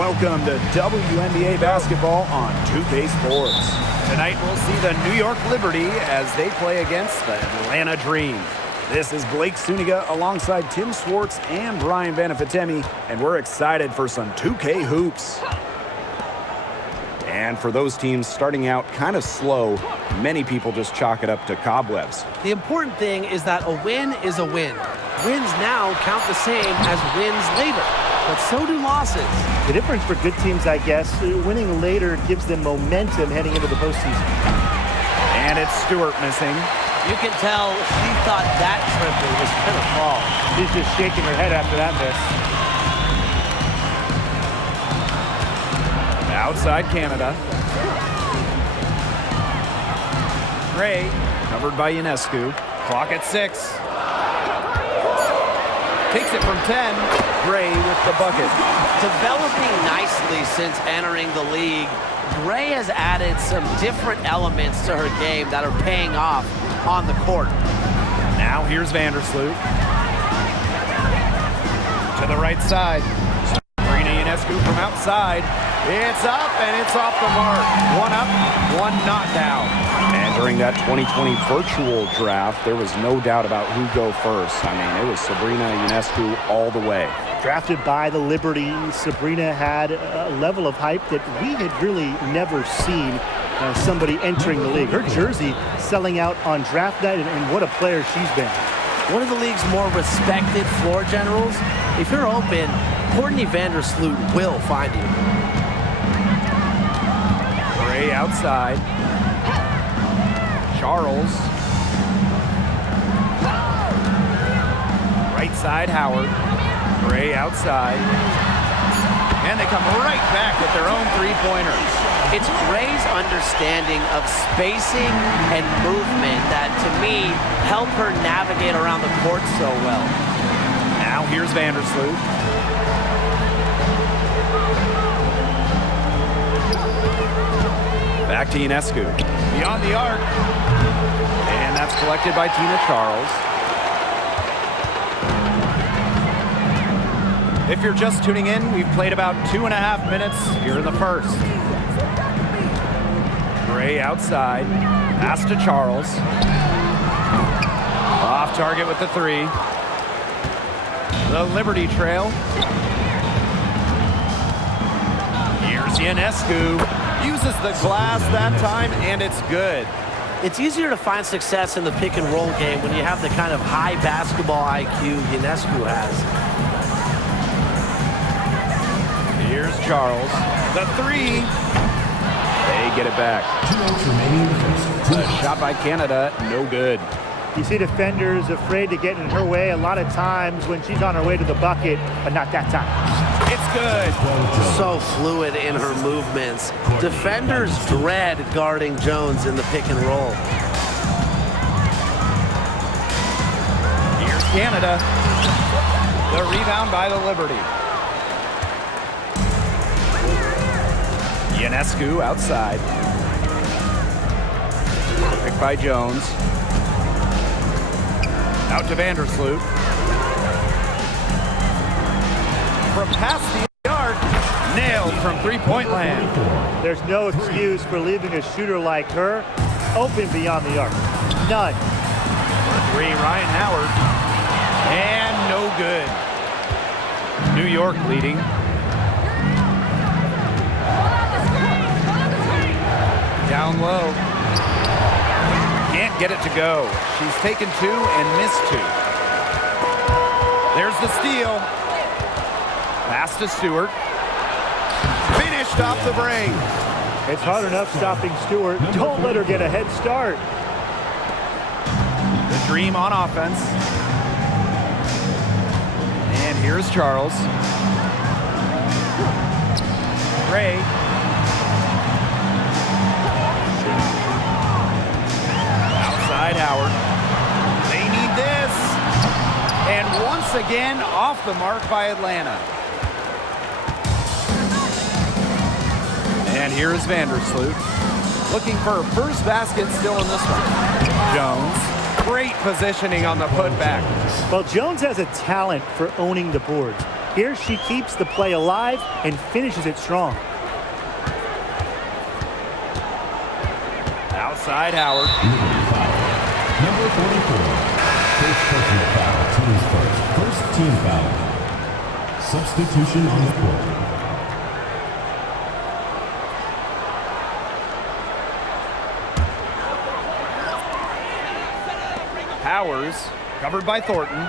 Welcome to WNBA basketball on 2K Sports. Tonight we'll see the New York Liberty as they play against the Atlanta Dream. This is Blake Suniga alongside Tim Swartz and Brian Vanafitemi, and we're excited for some 2K hoops. And for those teams starting out kind of slow, many people just chalk it up to cobwebs. The important thing is that a win is a win. Wins now count the same as wins later, but so do losses. The difference for good teams, I guess, winning later gives them momentum heading into the postseason. And it's Stewart missing. You can tell she thought that triple was going to fall. She's just shaking her head after that miss. Outside Canada. Gray, covered by Ionescu. Clock at 6. Takes it from 10. Gray with the bucket. Developing nicely since entering the league, Gray has added some different elements to her game that are paying off on the court. Now here's Vandersloot. To the right side. Sabrina Ionescu from outside. It's up and it's off the mark. One up, one not down. And during that 2020 virtual draft, there was no doubt about who'd go first. I mean, it was Sabrina Ionescu all the way. Drafted by the Liberty, Sabrina had a level of hype that we had really never seen somebody entering the league. Her jersey selling out on draft night, and what a player she's been. One of the league's more respected floor generals. If you're open, Courtney Vandersloot will find you. Gray outside. Charles. Right side, Howard. Gray outside. And they come right back with their own three-pointers. It's Gray's understanding of spacing and movement that, to me, help her navigate around the court so well. Now here's Vandersloot. Back to Ionescu. Beyond the arc. And that's collected by Tina Charles. If you're just tuning in, we've played about 2.5 minutes here in the first. Gray outside. Pass to Charles. Off target with the 3. The Liberty trail. Here's Ionescu. Uses the glass that time, and it's good. It's easier to find success in the pick and roll game when you have the kind of high basketball IQ Ionescu has. Here's Charles. The 3. They get it back. A shot by Canada, no good. You see defenders afraid to get in her way a lot of times when she's on her way to the bucket, but not that time. It's good. So fluid in her movements. Defenders dread guarding Jones in the pick and roll. Here's Canada. The rebound by the Liberty. Ionescu outside. Picked by Jones. Out to Vandersloot. From past the arc, nailed from three-point land. There's no excuse for leaving a shooter like her open beyond the arc. None. For 3, Ryan Howard. And no good. New York leading. Down low. Can't get it to go. She's taken 2 and missed 2. There's the steal. Pass to Stewart. Finished off the break. It's hard enough stopping Stewart. Don't let her get a head start. The Dream on offense. And here's Charles. Gray. Outside Howard. They need this. And once again, off the mark by Atlanta. And here's Vandersloot. Looking for her first basket still in this one. Jones. Great positioning on the putback. Well, Jones has a talent for owning the boards. Here she keeps the play alive and finishes it strong. Outside Howard. Number 44. First personal foul. Team's first. First team foul. Substitution on the court. Powers, covered by Thornton.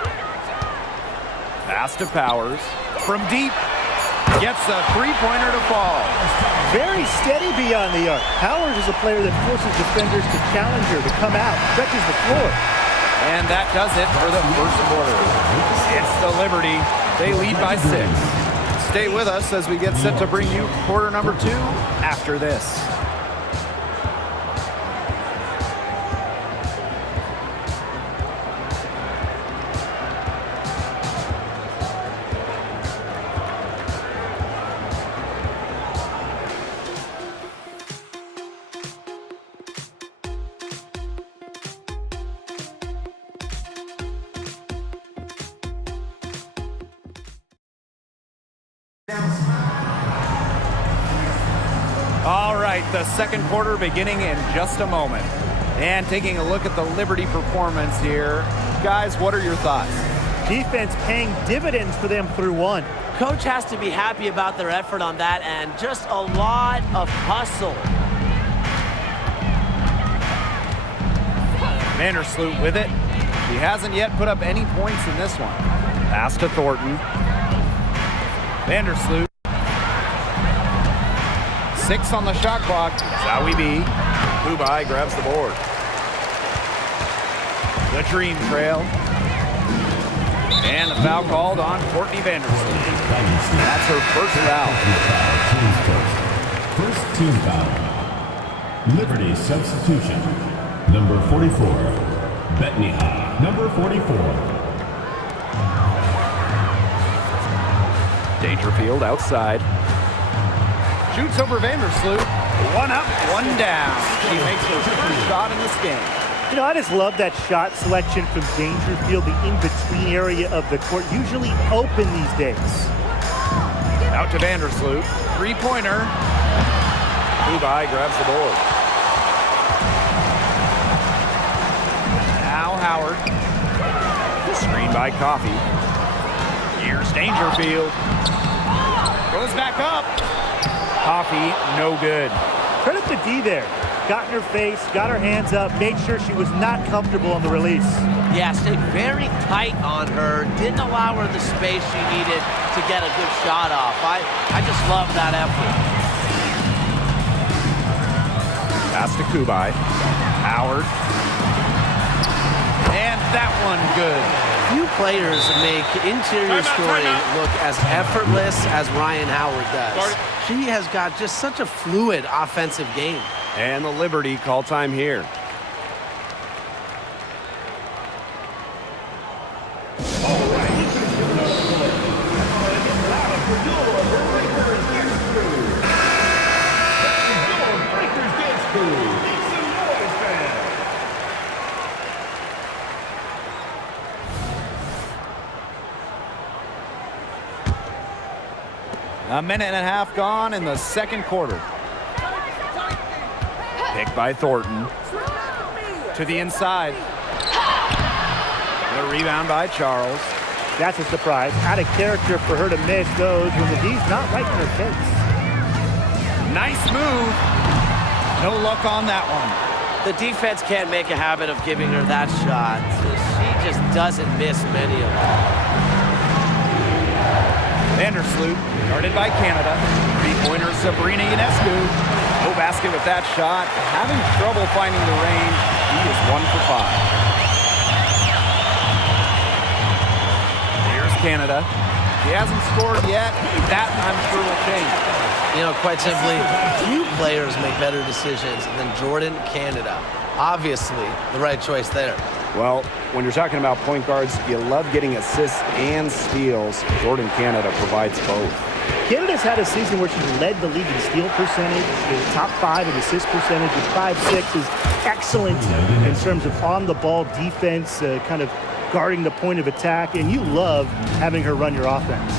Pass to Powers. From deep, gets a three-pointer to fall. Very steady beyond the arc. Powers is a player that forces defenders to challenge her, to come out, stretches the floor. And that does it for the first quarter. It's the Liberty. They lead by 6. Stay with us as we get set to bring you quarter number 2 after this. All right, the second quarter beginning in just a moment. And taking a look at the Liberty performance here. Guys, what are your thoughts? Defense paying dividends for them through 1. Coach has to be happy about their effort on that end. Just a lot of hustle. Vandersloot with it. She hasn't yet put up any points in this one. Pass to Thornton. Vandersloot. 6 on the shot clock. Zowie B. Kubai grabs the board. The Dream Trail. And the foul called on Courtney Vandersloot. That's her first foul. First team foul. Liberty substitution. Number 44. Betniha. Number 44. Dangerfield outside. Shoots over Vandersloot. 1 up, 1 down. She makes her first shot in this game. You know, I just love that shot selection from Dangerfield, the in-between area of the court. Usually open these days. Out to Vandersloot. Three-pointer. Kubai grabs the board. Now Howard. Screen by Coffey. Here's Dangerfield. Goes back up. Coffey, no good. Credit to D there. Got in her face, got her hands up, made sure she was not comfortable on the release. Yeah, stayed very tight on her. Didn't allow her the space she needed to get a good shot off. I just love that effort. Pass to Kubai. Howard. And that one good. Few players make interior scoring look as effortless as Ryan Howard does. She has got just such a fluid offensive game. And the Liberty call time here. A minute and a half gone in the second quarter. Picked by Thornton. To the inside. The rebound by Charles. That's a surprise. Out of character for her to miss those when the D's not right in her face. Nice move. No luck on that one. The defense can't make a habit of giving her that shot. She just doesn't miss many of them. Vandersloot, guarded by Canada. Three-pointer Sabrina Ionescu. No basket with that shot. Having trouble finding the range. He is 1 for 5. Here's Canada. She hasn't scored yet. That, I'm sure, will change. You know, quite simply, few players make better decisions than Jordan Canada. Obviously, the right choice there. Well, when you're talking about point guards, you love getting assists and steals. Jordan Canada provides both. Canada's had a season where she's led the league in steal percentage, top 5 in assist percentage, with 5-6 is excellent in terms of on-the-ball defense, kind of guarding the point of attack, and you love having her run your offense.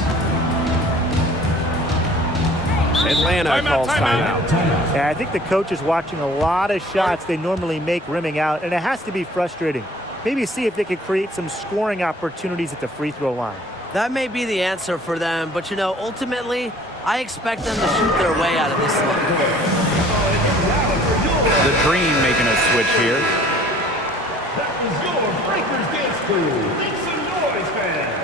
Atlanta calls timeout. Yeah, I think the coach is watching a lot of shots they normally make rimming out, and it has to be frustrating. Maybe see if they could create some scoring opportunities at the free throw line. That may be the answer for them, but, you know, ultimately, I expect them to shoot their way out of this one. The Dream making a switch here. That was your Breakers Dance Crew. Make some noise, fans.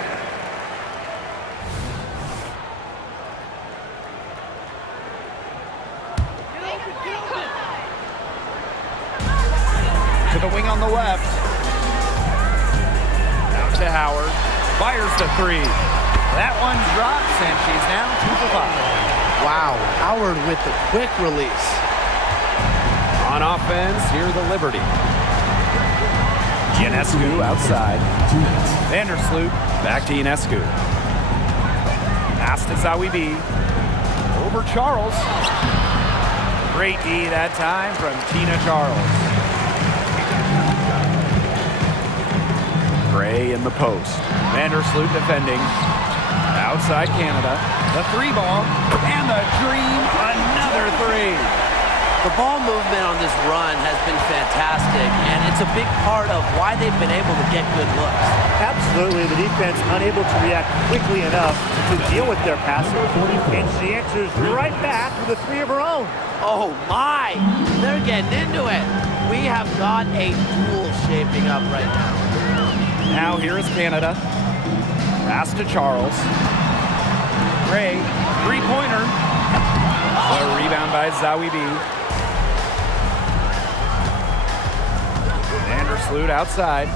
To the wing on the left. Out to Howard. Fires the three. That one drops, and she's now 2 for 5. Wow, Howard with the quick release. On offense, here the Liberty. Ionescu outside. Vandersloot back to Ionescu. Pass to Zawi B. Over Charles. Great D that time from Tina Charles. Gray in the post. Vandersloot defending. Outside Canada. The three ball. And the Dream, another three. The ball movement on this run has been fantastic, and it's a big part of why they've been able to get good looks. Absolutely, the defense unable to react quickly enough to deal with their passer, and she answers right back with a three of her own. Oh my, they're getting into it. We have got a duel shaping up right now. Now here is Canada. Pass to Charles. Gray, three-pointer. A rebound by Zawi B. Vandersloot outside.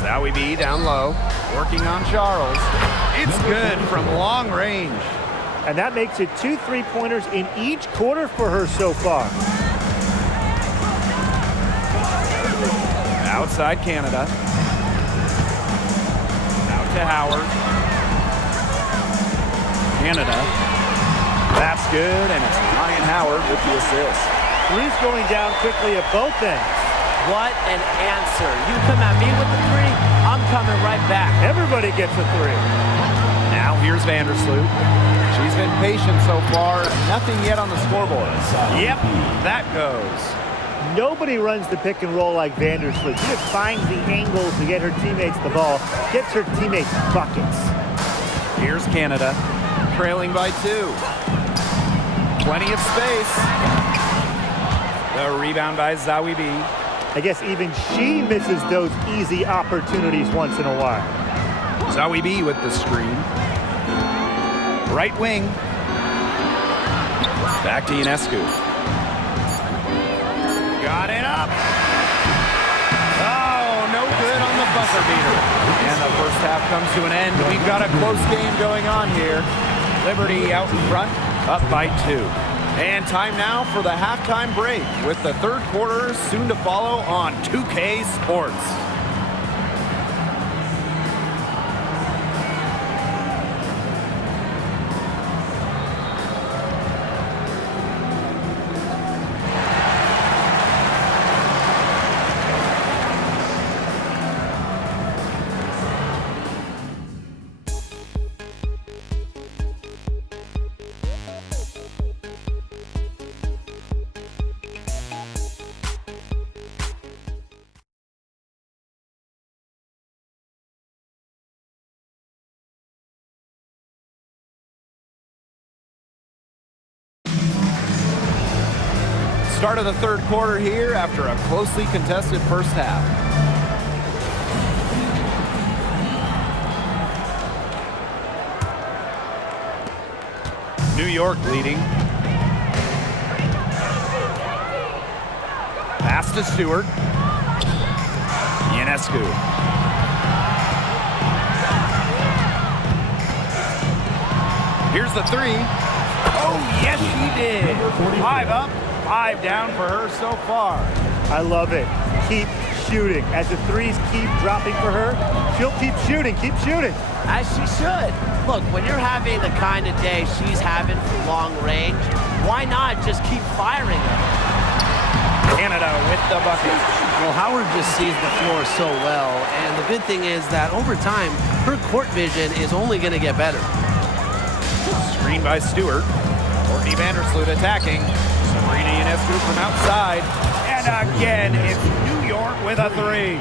Zawi B down low, working on Charles. It's good from long range. And that makes it 2 3-pointers in each quarter for her so far. Outside Canada. Out to Howard. Canada. That's good, and it's Ryan Howard with the assist. Three's going down quickly at both ends. What an answer. You come at me with the three, I'm coming right back. Everybody gets a three. Now here's Vandersloot. She's been patient so far. Nothing yet on the scoreboard. Yep, that goes. Nobody runs the pick and roll like Vandersloot. She just finds the angles to get her teammates the ball, gets her teammates buckets. Here's Canada, trailing by 2. Plenty of space. The rebound by Zawi B. I guess even she misses those easy opportunities once in a while. Zawi B with the screen. Right wing. Back to Ionescu. Got it up. Oh, no good on the buzzer beater. And the first half comes to an end. We've got a close game going on here. Liberty out in front, up by 2. And time now for the halftime break with the third quarter soon to follow on 2K Sports. Start of the third quarter here after a closely contested first half. New York leading. Pass to Stewart. Ionescu. Here's the three. Oh, yes, she did. 5 up. 5 down for her so far. I love it. Keep shooting. As the threes keep dropping for her, she'll keep shooting. Keep shooting. As she should. Look, when you're having the kind of day she's having from long range, why not just keep firing them? Canada with the bucket. Well, Howard just sees the floor so well, and the good thing is that over time, her court vision is only going to get better. Screen by Stewart. Courtney Vandersloot attacking. Sabrina Ionescu from outside. And again, it's New York with a three.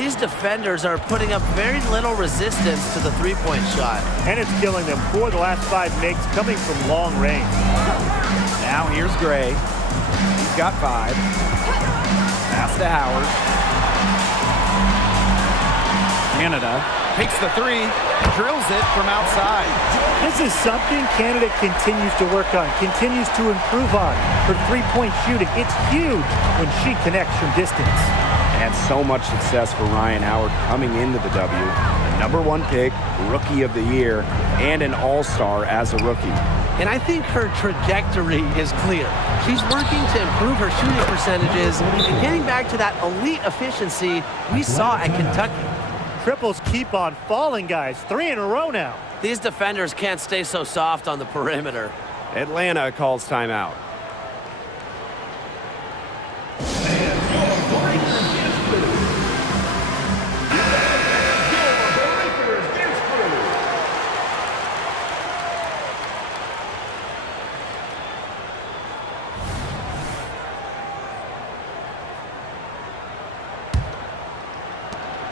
These defenders are putting up very little resistance to the three-point shot. And it's killing them. 4 of the last 5 makes coming from long range. Now here's Gray. He's got 5. Pass to Howard. Canada takes the 3, drills it from outside. This is something Canada continues to work on, continues to improve on. Her three-point shooting, it's huge when she connects from distance. And so much success for Ryan Howard coming into the W. The #1 pick, Rookie of the Year, and an All-Star as a rookie. And I think her trajectory is clear. She's working to improve her shooting percentages and getting back to that elite efficiency we saw at Kentucky. Triples keep on falling, guys. 3 in a row now. These defenders can't stay so soft on the perimeter. Atlanta calls timeout.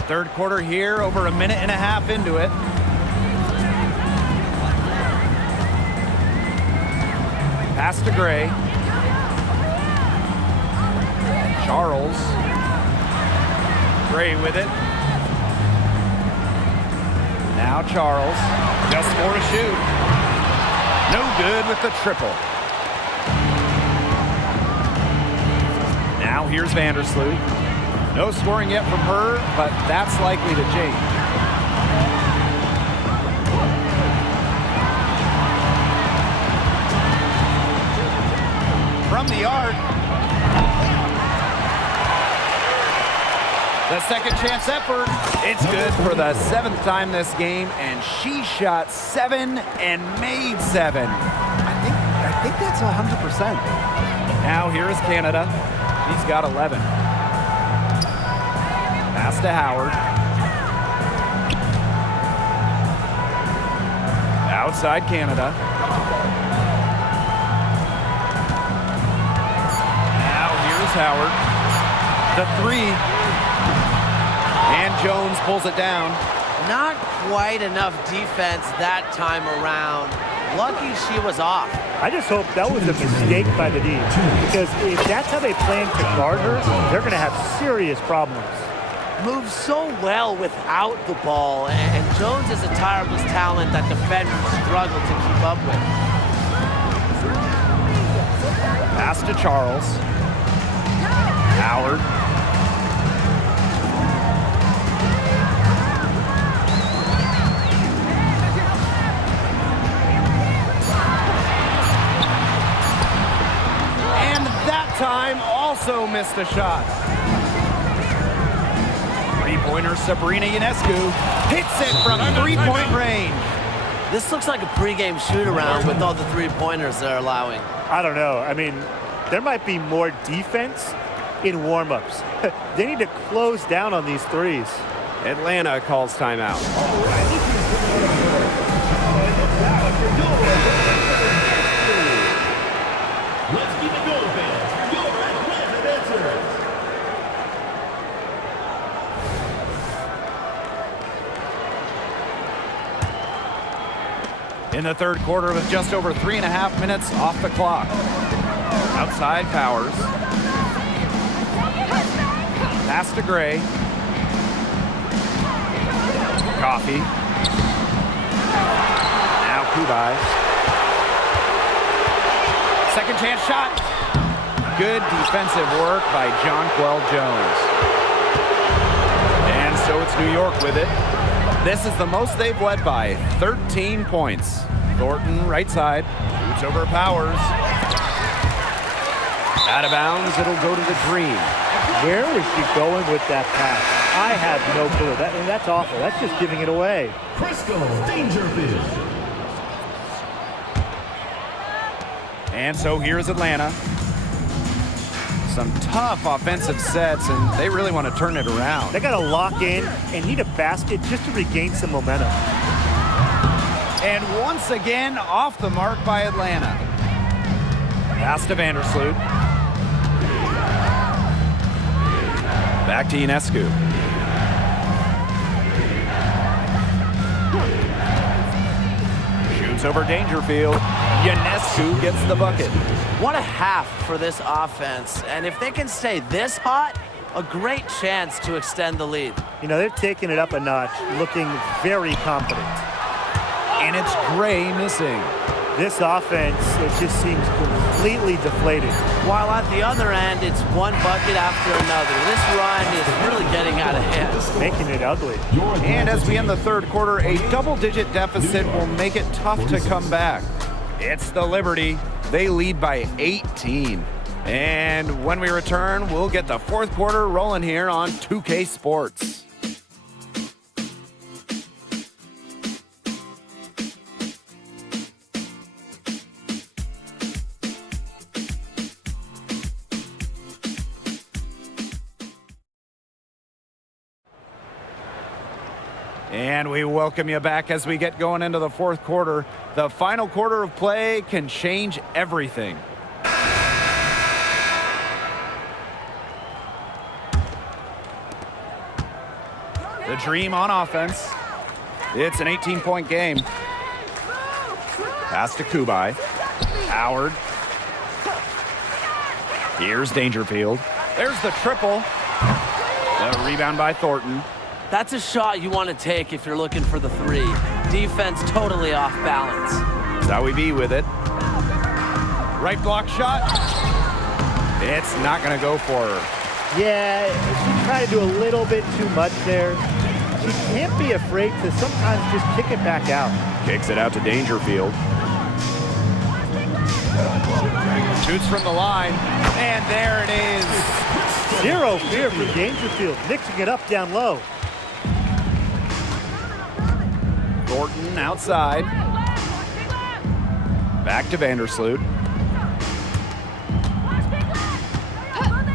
Third quarter here, over a minute and a half into it. Pass to Gray. Charles. Gray with it. Now Charles. Just 4 to shoot. No good with the triple. Now here's Vandersloot. No scoring yet from her, but that's likely to change. From the arc. The second chance effort. It's good for the 7th time this game, and she shot 7 and made 7. I think that's 100%. Now here is Canada. She's got 11. Pass to Howard. Outside Canada. Now here's Howard. The 3. And Jones pulls it down. Not quite enough defense that time around. Lucky she was off. I just hope that was a mistake by the D, because if that's how they plan to guard her, they're going to have serious problems. Moves so well without the ball, and Jones is a tireless talent that defenders struggle to keep up with. Pass to Charles. Howard. And that time also missed a shot. Three-pointer Sabrina Ionescu hits it from 3-point range. This looks like a pregame shoot-around with all the three-pointers they're allowing. I don't know. I mean, there might be more defense in warm-ups. They need to close down on these threes. Atlanta calls timeout. Let's keep it going, fans. Your Atlanta dancers. In the third quarter with just over 3.5 minutes off the clock. Outside Powers. Pass to Gray. Coffee. Now Kubai. Second chance shot. Good defensive work by Jonquel Jones. And so it's New York with it. This is the most they've led by 13 points. Thornton, right side, boots over Powers. Out of bounds, it'll go to the Dream. Where was she going with that pass? I have no clue. That's awful. That's just giving it away. Crystal Dangerfield. And so here's Atlanta. Some tough offensive sets, and they really want to turn it around. They got to lock in and need a basket just to regain some momentum. And once again, off the mark by Atlanta. Pass to Vandersloot. Back to Ionescu. Shoots over Dangerfield. Ionescu gets the bucket. What a half for this offense. And if they can stay this hot, a great chance to extend the lead. You know, they're taking it up a notch, looking very confident. And it's Gray missing. This offense, it just seems completely deflated. While at the other end, it's one bucket after another. This run is really getting out of hand. Making it ugly. And as we end the third quarter, a double-digit deficit will make it tough to come back. It's the Liberty. They lead by 18. And when we return, we'll get the fourth quarter rolling here on 2K Sports. And we welcome you back as we get going into the fourth quarter. The final quarter of play can change everything. The Dream on offense. It's an 18-point game. Pass to Kubai. Howard. Here's Dangerfield. There's the triple. The rebound by Thornton. That's a shot you want to take if you're looking for the three. Defense totally off balance. Zowie B with it. Right block shot. It's not going to go for her. Yeah, she tried to do a little bit too much there. She can't be afraid to sometimes just kick it back out. Kicks it out to Dangerfield. Shoots from the line. And there it is. Zero fear for Dangerfield, mixing it up down low. Thornton outside. Back to Vandersloot.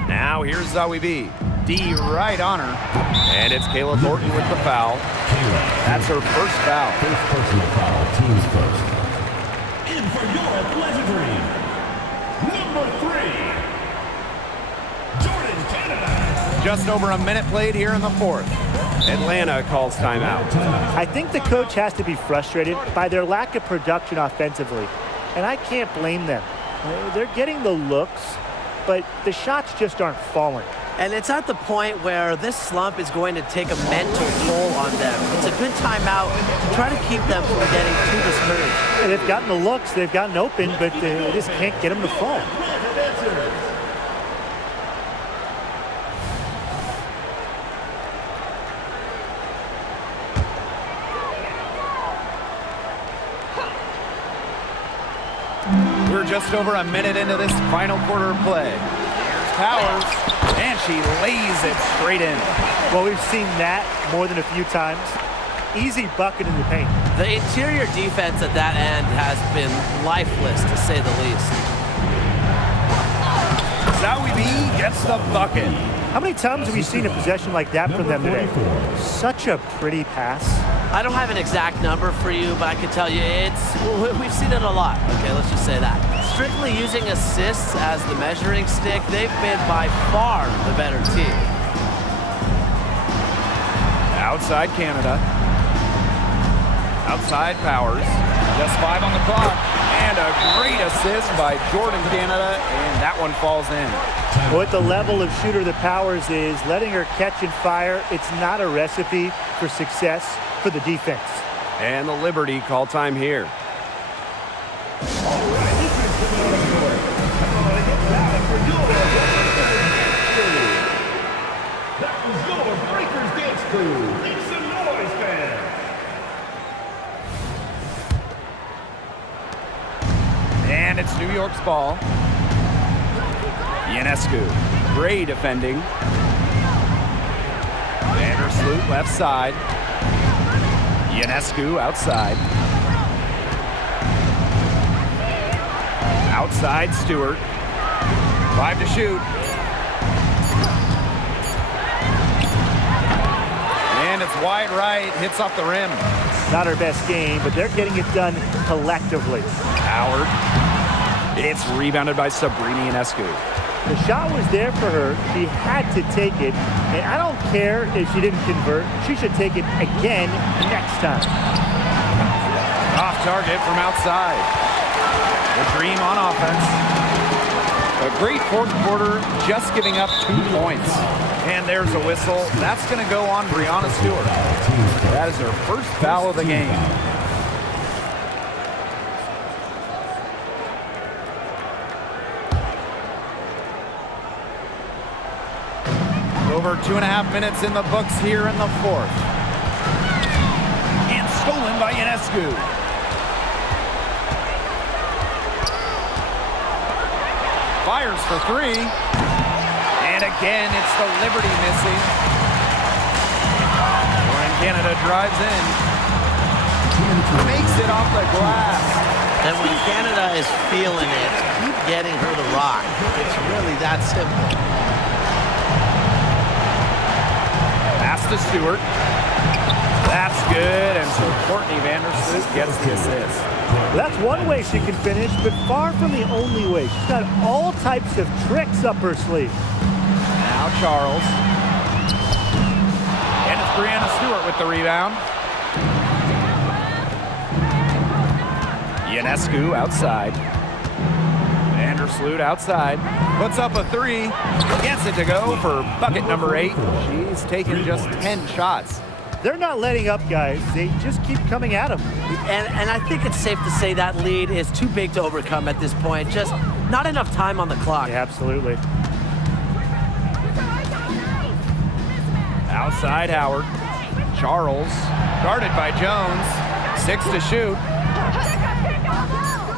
Now here's Zowie B. D right on her. And it's Kayla Thornton with the foul. That's her first foul. First personal foul, team's first. In for your Athletic Dream, number 3, Jordan, Canada. Just over a minute played here in the fourth. Atlanta calls timeout. I think the coach has to be frustrated by their lack of production offensively, and I can't blame them. They're getting the looks, but the shots just aren't falling. And it's at the point where this slump is going to take a mental toll on them. It's a good timeout to try to keep them from getting too discouraged. And they've gotten the looks, they've gotten open, but they just can't get them to fall. We're just over a minute into this final quarter of play. Here's Powers, and she lays it straight in. Well, we've seen that more than a few times. Easy bucket in the paint. The interior defense at that end has been lifeless, to say the least. Zowie B gets the bucket. How many times have we seen a possession like that from them today? Such a pretty pass. I don't have an exact number for you, but I can tell you we've seen it a lot. Okay, let's just say that. Strictly using assists as the measuring stick, they've been by far the better team. Outside Canada. Outside Powers. Just 5 on the clock. And a great assist by Jordan Canada, and that one falls in. With the level of shooter that Powers is, letting her catch and fire, it's not a recipe for success for the defense. And the Liberty call time here. That was your Breakers Dance Crew. Make some noise, fans. And it's New York's ball. Ionescu, Gray defending. Vandersloot left side. Ionescu outside. Outside Stewart. 5 to shoot. And it's wide right, hits off the rim. Not her best game, but they're getting it done collectively. Howard. It's rebounded by Sabrina Ionescu. The shot was there for her. She had to take it. And I don't care if she didn't convert. She should take it again next time. Off target from outside. The Dream on offense. A great fourth quarter, just giving up 2 points. And there's a whistle. That's going to go on Breanna Stewart. That is her first foul of the game. Over 2.5 minutes in the books here in the fourth. And stolen by Ionescu. Fires for 3. And again, it's the Liberty missing. When Canada drives in. Makes it off the glass. And when Canada is feeling it, keep getting her to rock. It's really that simple. Pass to Stewart. That's good, and so Courtney Vandersloot gets the assist. That's one way she can finish, but far from the only way. She's got all types of tricks up her sleeve. Now Charles. And it's Breanna Stewart with the rebound. Ionescu outside. Vandersloot outside. Puts up a 3. Gets it to go for bucket number 8. She's taken just 10 shots. They're not letting up, guys. They just keep coming at them. And I think it's safe to say that lead is too big to overcome at this point. Just not enough time on the clock. Yeah, absolutely. Outside Howard. Charles. Guarded by Jones. 6 to shoot.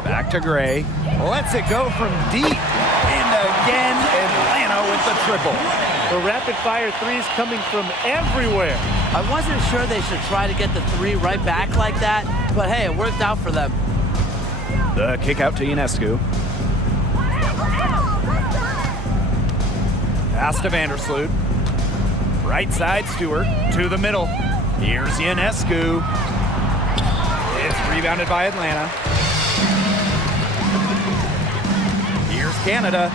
Back to Gray. Lets it go from deep. And again, Atlanta with the triple. The rapid-fire threes coming from everywhere. I wasn't sure they should try to get the 3 right back like that, but hey, it worked out for them. The kick out to Ionescu. Pass to Vandersloot. Right side, Stewart to the middle. Here's Ionescu. It's rebounded by Atlanta. Here's Canada.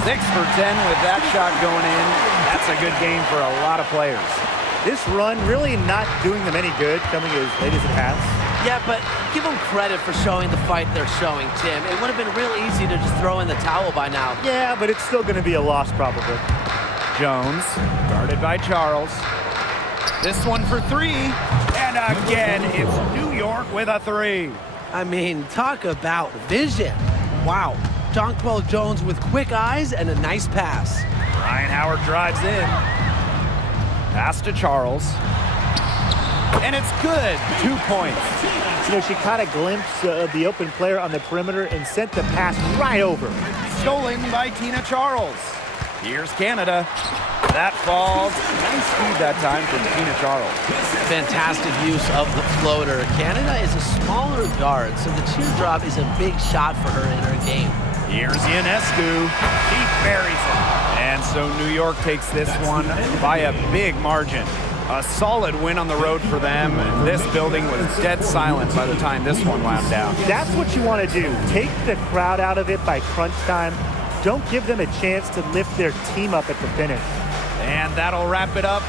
6 for 10 with that shot going in. That's a good game for a lot of players. This run really not doing them any good, coming as late as it has. Yeah, but give them credit for showing the fight they're showing, Tim. It would have been real easy to just throw in the towel by now. Yeah, but it's still going to be a loss probably. Jones, guarded by Charles. This one for 3. And again, it's New York with a 3. I mean, talk about vision. Wow. Jonquel Jones with quick eyes and a nice pass. Ryan Howard drives in. Pass to Charles. And it's good. 2 points. You know, she caught a glimpse of the open player on the perimeter and sent the pass right over. Stolen by Tina Charles. Here's Canada. That falls. Nice feed that time from Tina Charles. Fantastic use of the floater. Canada is a smaller guard, so the teardrop is a big shot for her in her game. Here's Ionescu. He buries it. And so New York takes this one by a big margin. A solid win on the road for them. This building was dead silent by the time this one wound down. That's what you want to do. Take the crowd out of it by crunch time. Don't give them a chance to lift their team up at the finish. And that'll wrap it up.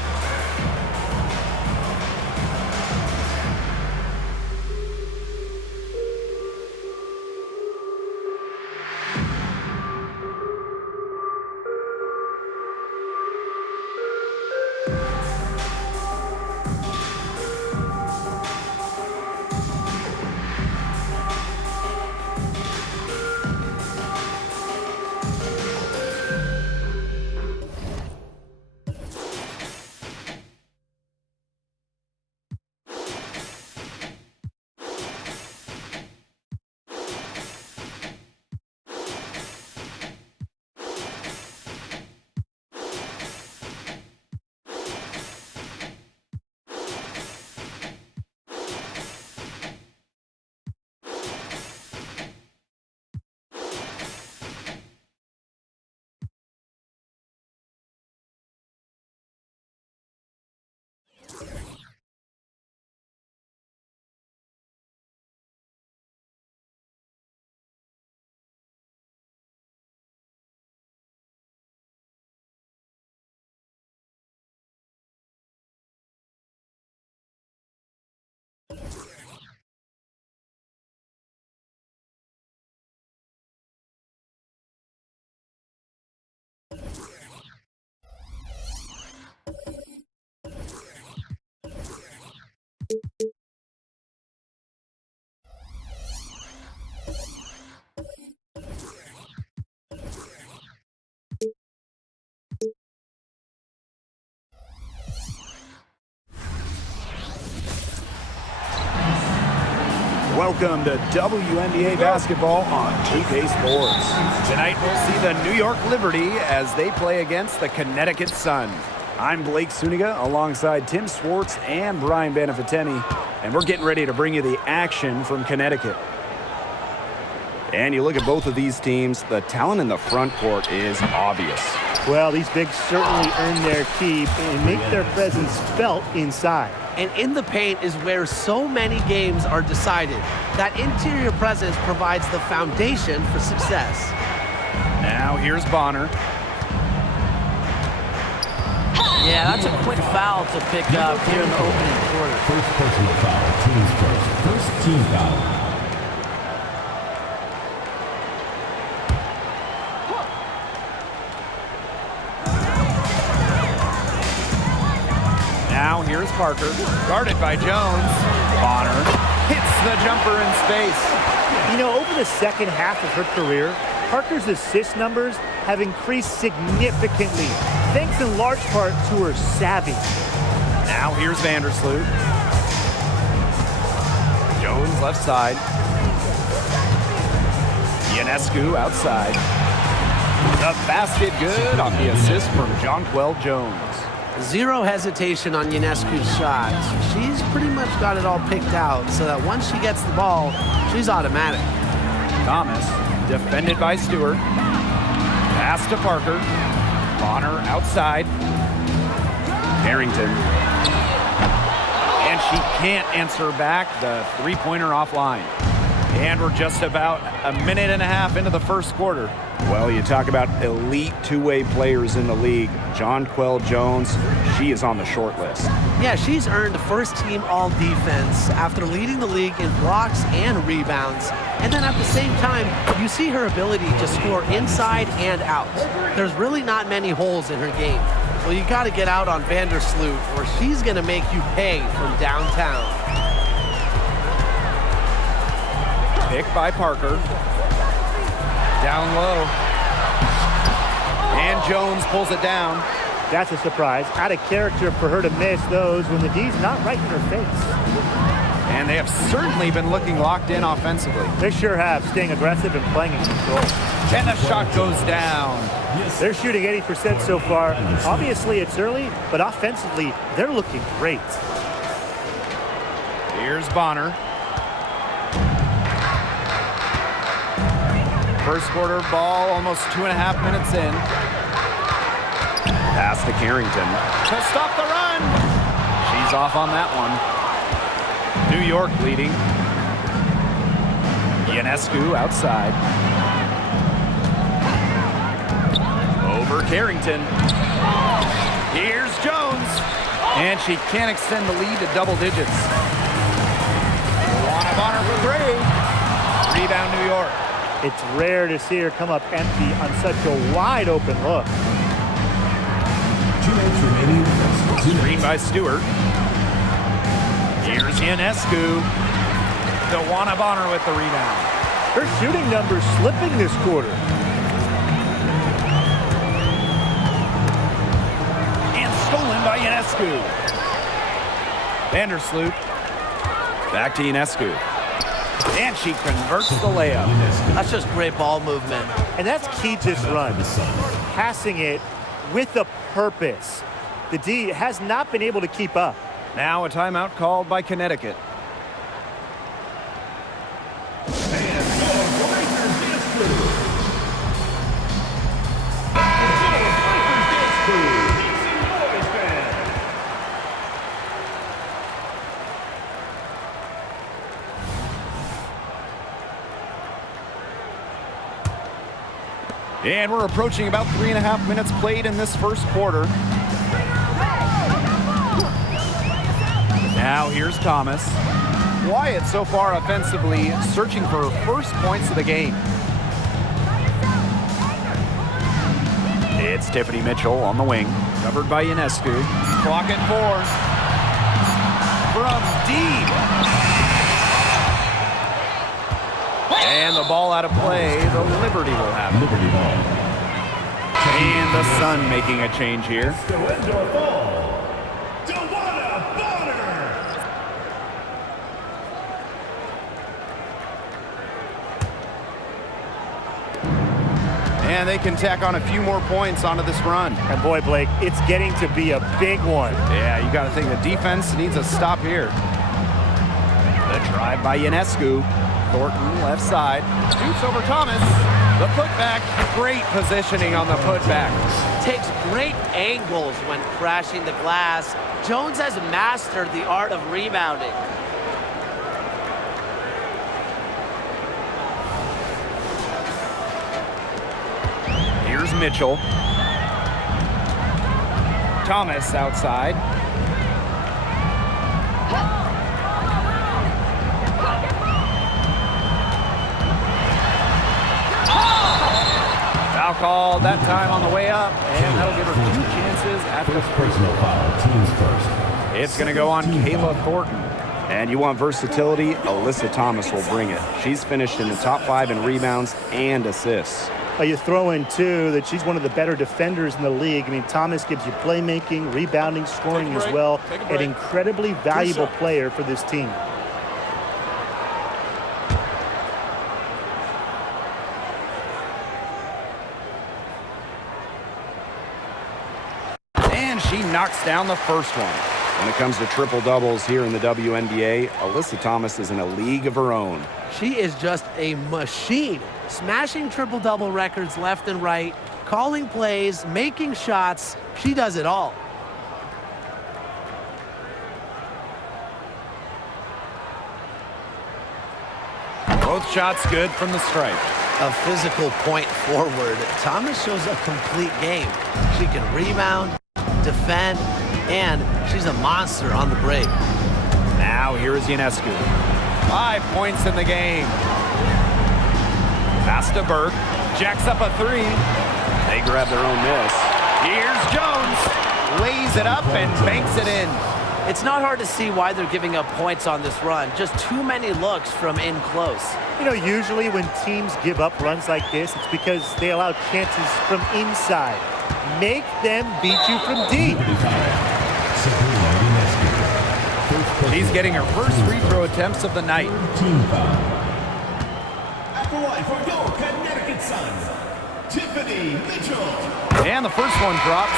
Welcome to WNBA basketball on 2K Sports. Tonight we'll see the New York Liberty as they play against the Connecticut Sun. I'm Blake Suniga alongside Tim Swartz and Brian Benefateni, and we're getting ready to bring you the action from Connecticut. And you look at both of these teams, the talent in the front court is obvious. Well, these bigs certainly earn their keep and make their presence felt inside. And in the paint is where so many games are decided. That interior presence provides the foundation for success. Now here's Bonner. Yeah, that's a quick foul to pick up here in the opening quarter. First personal foul, team's first. First team foul. Now here's Parker, guarded by Jones. Bonner hits the jumper in space. You know, over the second half of her career, Parker's assist numbers have increased significantly, thanks in large part to her savvy. Now here's Vandersloot. Jones left side. Ionescu outside. The basket good off the assist from Jonquel Jones. Zero hesitation on Ionescu's shot. She's pretty much got it all picked out so that once she gets the ball, she's automatic. Thomas, defended by Stewart. Pass to Parker. Bonner outside. Harrington. And she can't answer back the three-pointer offline. And we're just about a minute and a half into the first quarter. Well, you talk about elite two-way players in the league. Jonquel Jones, she is on the short list. Yeah, she's earned first-team all-defense after leading the league in blocks and rebounds. And then at the same time, you see her ability to score inside and out. There's really not many holes in her game. Well, you got to get out on Vandersloot or she's going to make you pay from downtown. Pick by Parker. Down low. And Jones pulls it down. That's a surprise. Out of character for her to miss those when the D's not right in her face. And they have certainly been looking locked in offensively. They sure have, staying aggressive and playing in control. And the shot goes down. They're shooting 80% so far. Obviously, it's early, but offensively, they're looking great. Here's Bonner. First quarter ball, almost 2.5 minutes in. Pass to Carrington to stop the run. She's off on that one. New York leading. Ionescu outside. Over Carrington. Here's Jones. And she can't extend the lead to double digits. Bonner for three. Rebound New York. It's rare to see her come up empty on such a wide open look. 2 minutes remaining. Screen by Stewart. Here's Ionescu. DeWanna Bonner with the rebound. Her shooting numbers slipping this quarter. And stolen by Ionescu. Vandersloot. Back to Ionescu. And she converts the layup. That's just great ball movement. And that's key to this run. Passing it with a purpose. The D has not been able to keep up. Now a timeout called by Connecticut. And we're approaching about 3.5 minutes played in this first quarter. Now here's Thomas. Wyatt so far offensively searching for first points of the game. It's Tiffany Mitchell on the wing, covered by Ionescu. Clock at 4. From deep. And the ball out of play. The Liberty will have it. Liberty ball. And the Sun making a change here. And they can tack on a few more points onto this run. And boy, Blake, it's getting to be a big one. Yeah, you got to think the defense needs a stop here. The drive by Ionescu. Thornton left side. Shoots over Thomas. The putback. Great positioning on the putback. Takes great angles when crashing the glass. Jones has mastered the art of rebounding. Here's Mitchell. Thomas outside. Foul called that time on the way up, and that'll give her 2 chances after First personal foul, teams first. It's going to go on Kayla Thornton. And you want versatility, Alyssa Thomas will bring it. She's finished in the top 5 in rebounds and assists. You throw in, too, that she's one of the better defenders in the league. I mean, Thomas gives you playmaking, rebounding, scoring as well. An incredibly valuable player for this team. And she knocks down the first one. When it comes to triple-doubles here in the WNBA, Alyssa Thomas is in a league of her own. She is just a machine, smashing triple-double records left and right, calling plays, making shots. She does it all. Both shots good from the stripe. A physical point forward. Thomas shows a complete game. She can rebound, defend, and she's a monster on the break. Now here is Ionescu. 5 points in the game. Pass to Burke. Jacks up a 3. They grab their own miss. Here's Jones. Lays it up and banks it in. It's not hard to see why they're giving up points on this run. Just too many looks from in close. You know, usually when teams give up runs like this, it's because they allow chances from inside. Make them beat you from deep. She's getting her first free throw attempts of the night. Team foul. After one for your Connecticut Suns, Tiffany Mitchell. And the first one drops.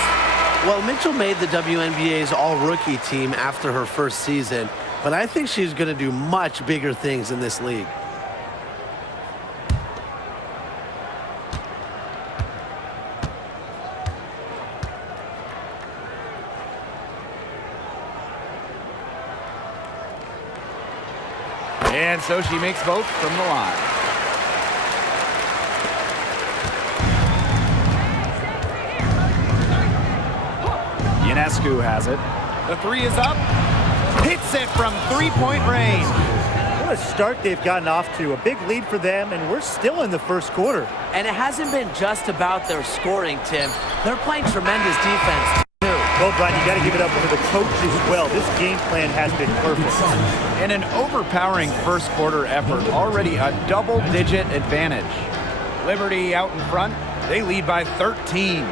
Well, Mitchell made the WNBA's all-rookie team after her first season, but I think she's going to do much bigger things in this league. And so she makes both from the line. Ionescu has it. The 3 is up. Hits it from 3-point range. What a start they've gotten off to. A big lead for them, and we're still in the first quarter. And it hasn't been just about their scoring, Tim. They're playing tremendous defense, too. Well, Brian, you got to give it up to the coach as well. This game plan has been perfect. And an overpowering first quarter effort. Already a double-digit advantage. Liberty out in front. They lead by 13.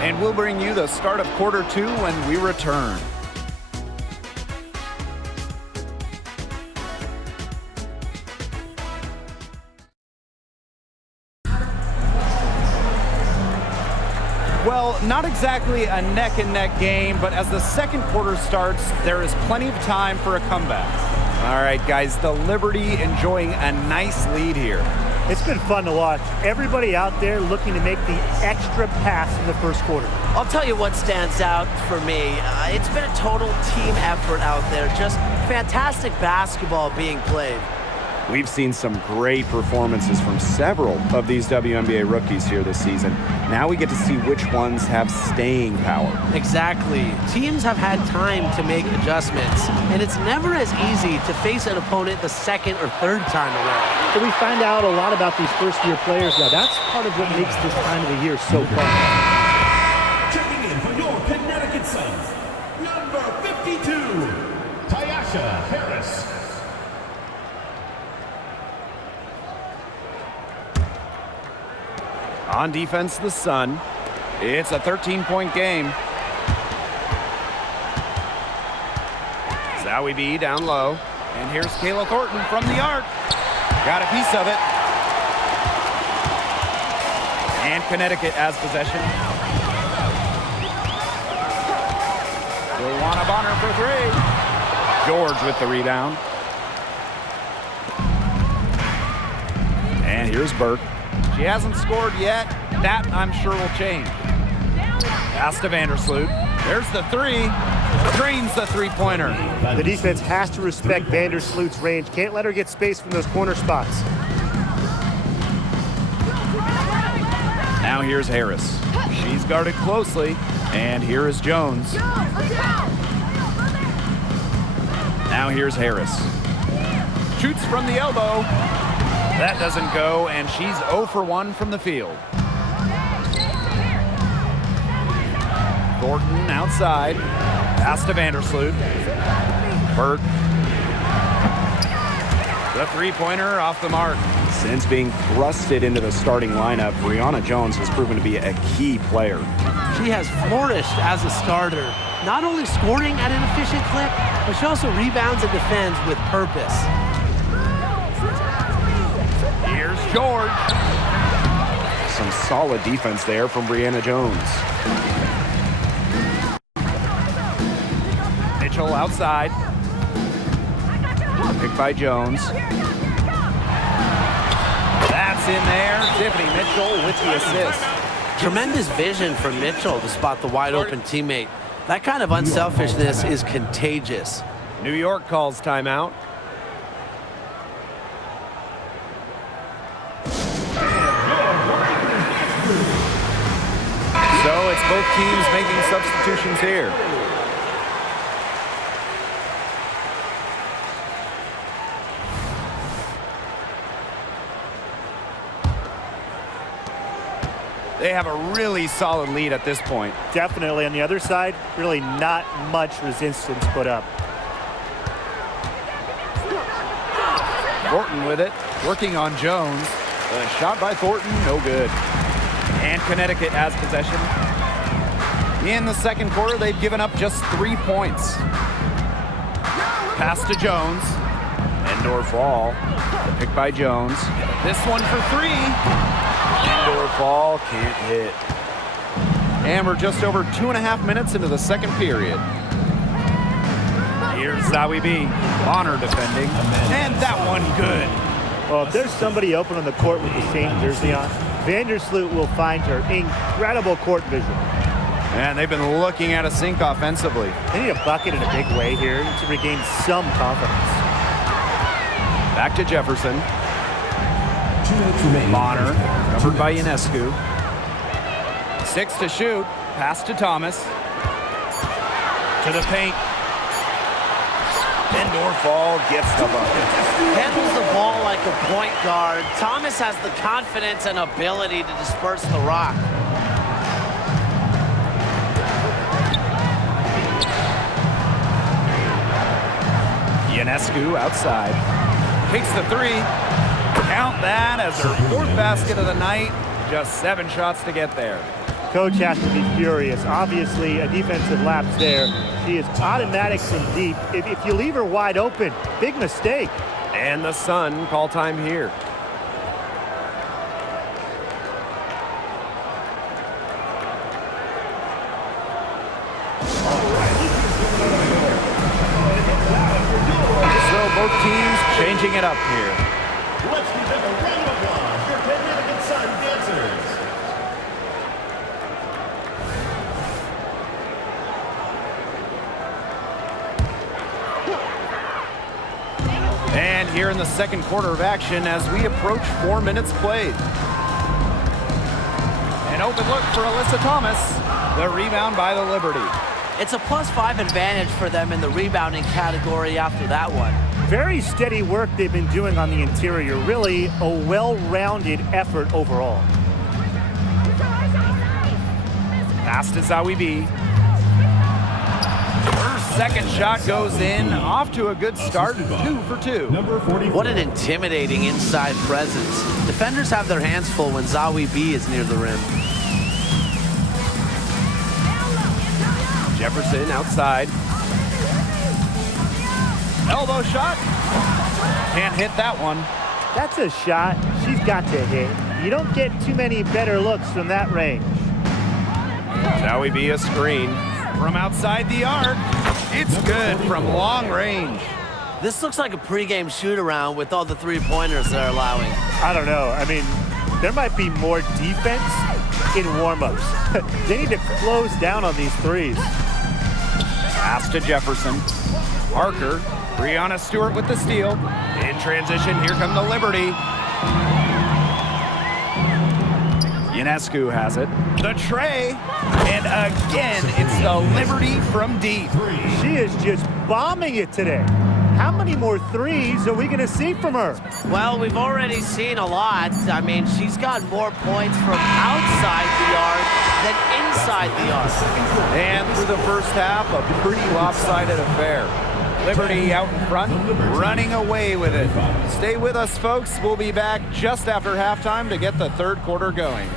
And we'll bring you the start of quarter 2 when we return. Well, not exactly a neck-and-neck game, but as the second quarter starts, there is plenty of time for a comeback. All right, guys, the Liberty enjoying a nice lead here. It's been fun to watch. Everybody out there looking to make the extra pass in the first quarter. I'll tell you what stands out for me. It's been a total team effort out there. Just fantastic basketball being played. We've seen some great performances from several of these WNBA rookies here this season. Now we get to see which ones have staying power. Exactly. Teams have had time to make adjustments, and it's never as easy to face an opponent the second or third time around. So we find out a lot about these first-year players now. That's part of what makes this time of the year so fun. Checking in for your Connecticut Suns, number 52, Tyasha Harris. On defense, the Sun. It's a 13-point game. Zowie B down low. And here's Kayla Thornton from the arc. Got a piece of it. And Connecticut has possession. They'll want a Bonner for three. George with the rebound. And here's Burke. She hasn't scored yet. That, I'm sure, will change. Pass to Vandersloot. There's the three. Drains the three-pointer. The defense has to respect Vandersloot's range. Can't let her get space from those corner spots. Now here's Harris. She's guarded closely. And here is Jones. Now here's Harris. Shoots from the elbow. That doesn't go, and she's 0 for 1 from the field. Thornton outside. Pass to Vandersloot. Burke. The three-pointer off the mark. Since being thrusted into the starting lineup, Brianna Jones has proven to be a key player. She has flourished as a starter, not only scoring at an efficient clip, but she also rebounds and defends with purpose. Here's George. Some solid defense there from Brianna Jones. Mitchell outside. Picked by Jones. That's in there. Tiffany Mitchell with the assist. Tremendous vision from Mitchell to spot the wide open teammate. That kind of unselfishness is contagious. New York calls timeout. So it's both teams making substitutions here. They have a really solid lead at this point. Definitely. On the other side, really not much resistance put up. Thornton with it, working on Jones. A shot by Thornton, no good. And Connecticut has possession. In the second quarter, they've given up just 3 points. Pass to Jones. Indoor fall. The pick by Jones. This one for three. Indoor fall, can't hit. And we're just over 2.5 minutes into the second period. Here's Zowie B. Bonner defending. And that one good. Well, if there's somebody open on the court with the same jersey on, Vandersloot will find her. Incredible court vision. And they've been looking at a sink offensively. They need a bucket in a big way here to regain some confidence. Back to Jefferson. 2 minutes remaining. Bonner, covered by Ionescu. 6 to shoot. Pass to Thomas. To the paint. Indoor fall gets the bucket. Handles the ball like a point guard. Thomas has the confidence and ability to disperse the rock. Ionescu outside. Takes the three. Count that as her 4th basket of the night. Just 7 shots to get there. Coach has to be furious. Obviously, a defensive lapse there. She is automatic from deep. If you leave her wide open, big mistake. And the Sun call time here. So both teams changing it up here. Let's give them a round of applause for Connecticut Sun dancers. And here in the second quarter of action as we approach 4 minutes played. An open look for Alyssa Thomas. The rebound by the Liberty. It's a +5 advantage for them in the rebounding category after that one. Very steady work they've been doing on the interior. Really a well-rounded effort overall. Pass to Zowie B. Her second shot goes in. Off to a good start. 2 for 2. Number 44. What an intimidating inside presence. Defenders have their hands full when Zowie B is near the rim. Jefferson outside. Elbow shot. Can't hit that one. That's a shot she's got to hit. You don't get too many better looks from that range. Now we be a screen from outside the arc. It's good from long range. This looks like a pregame shoot-around with all the three-pointers they're allowing. I don't know. I mean, there might be more defense in warm-ups. They need to close down on these threes. Pass to Jefferson. Parker. Breonna Stewart with the steal. In transition, here come the Liberty. Ionescu has it. The tray. And again, it's the Liberty from deep. She is just bombing it today. How many more threes are we going to see from her? Well, we've already seen a lot. I mean, she's got more points from outside the arc than inside the arc. And through the first half, a pretty lopsided affair. Liberty out in front, running away with it. Stay with us, folks. We'll be back just after halftime to get the third quarter going.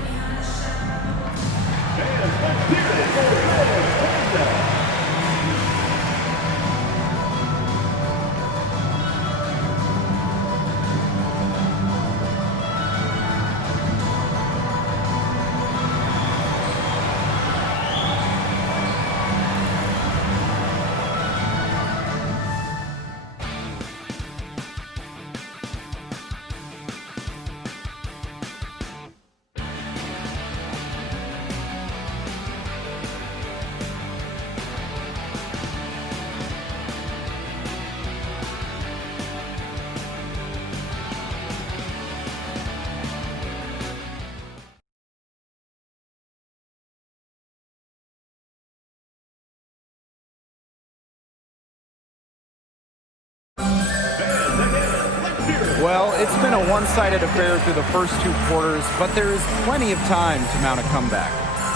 Well, it's been a one-sided affair through the first two quarters, but there is plenty of time to mount a comeback.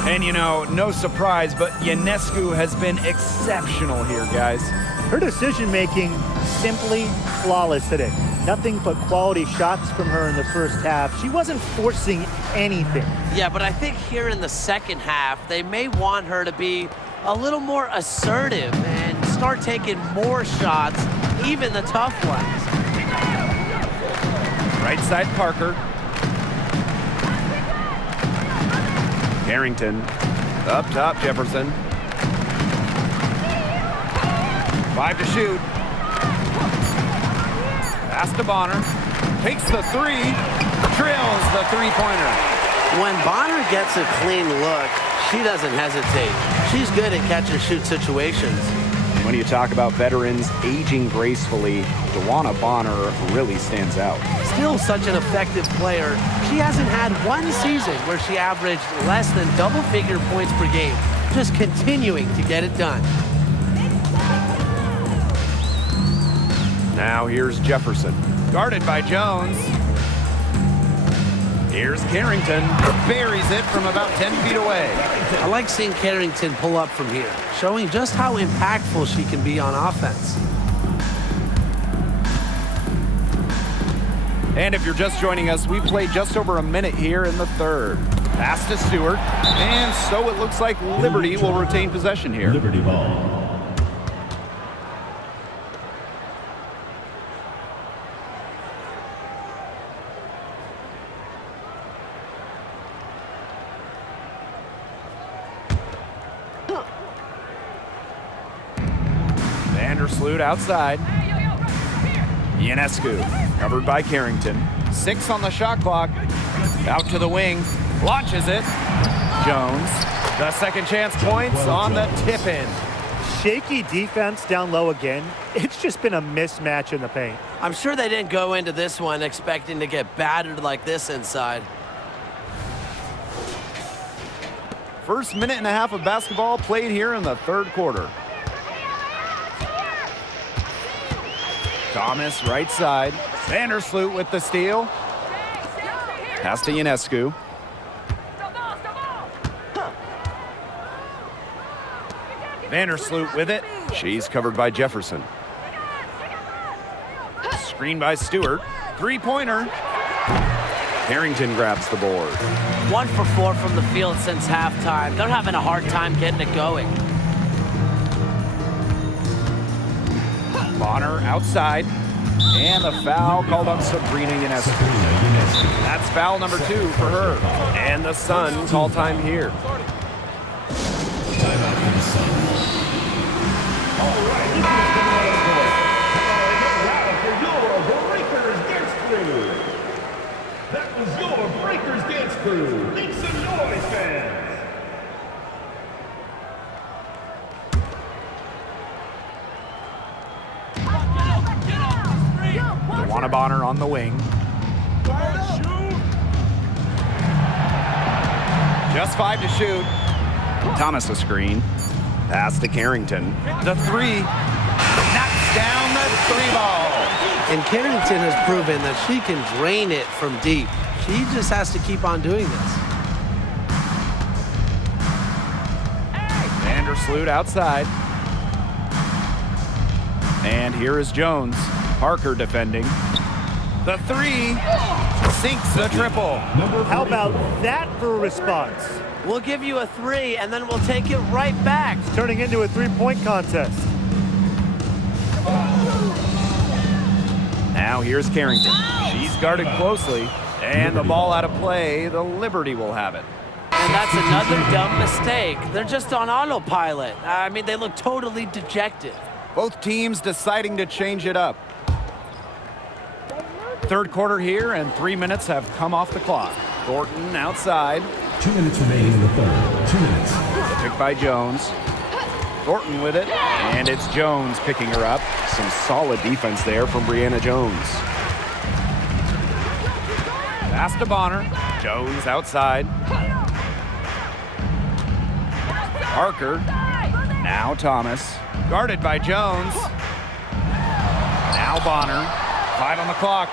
And you know, no surprise, but Ionescu has been exceptional here, guys. Her decision-making simply flawless today. Nothing but quality shots from her in the first half. She wasn't forcing anything. Yeah, but I think here in the second half, they may want her to be a little more assertive and start taking more shots, even the tough ones. Right side Parker. Carrington. Up top Jefferson. 5 to shoot. Pass to Bonner. Takes the three. Drills the three-pointer. When Bonner gets a clean look, she doesn't hesitate. She's good at catch-and-shoot situations. When you talk about veterans aging gracefully, DeWanna Bonner really stands out. Still such an effective player. She hasn't had one season where she averaged less than double-figure points per game. Just continuing to get it done. Now here's Jefferson. Guarded by Jones. Here's Carrington. Buries it from about 10 feet away. I like seeing Carrington pull up from here, showing just how impactful she can be on offense. And if you're just joining us, we played just over a minute here in the third. Pass to Stewart. And so it looks like Liberty will retain possession here. Liberty ball. Vandersloot outside. Ionescu covered by Carrington. 6 on the shot clock. Out to the wing. Launches it. Jones. The second chance points on the tip-in. Shaky defense down low again. It's just been a mismatch in the paint. I'm sure they didn't go into this one expecting to get battered like this inside. First minute and a half of basketball played here in the third quarter. Thomas, right side. Vandersloot with the steal. Pass to Ionescu. Vandersloot with it. She's covered by Jefferson. Screen by Stewart. Three-pointer. Carrington grabs the board. 1 for 4 from the field since halftime. They're having a hard time getting it going. Bonner outside. And the foul called on Sabrina Ionescu. That's foul number 2 for her. And the Sun call time here. Timeout for the Suns. All right, this is the court. Now for your Breakers Dance Crew. That was your Breakers Dance Crew. Make some noise, fans. Dewana Bonner on the wing. Just 5 to shoot. Thomas a screen. Pass to Carrington. The 3. Knocks down the 3 ball. And Carrington has proven that she can drain it from deep. She just has to keep on doing this. Vandersloot outside. And here is Jones. Parker defending. The 3 sinks the triple. How about that for a response? We'll give you a 3, and then we'll take it right back. It's turning into a three-point contest. Now here's Carrington. She's guarded closely. And the ball out of play. The Liberty will have it. And that's another dumb mistake. They're just on autopilot. I mean, they look totally dejected. Both teams deciding to change it up. Third quarter here, and 3 minutes have come off the clock. Thornton outside. 2 minutes remaining in the third. 2 minutes. Picked by Jones. Thornton with it, and it's Jones picking her up. Some solid defense there from Brianna Jones. Pass to Bonner. Jones outside. Parker. Now Thomas. Guarded by Jones. Now Bonner. 5 on the clock.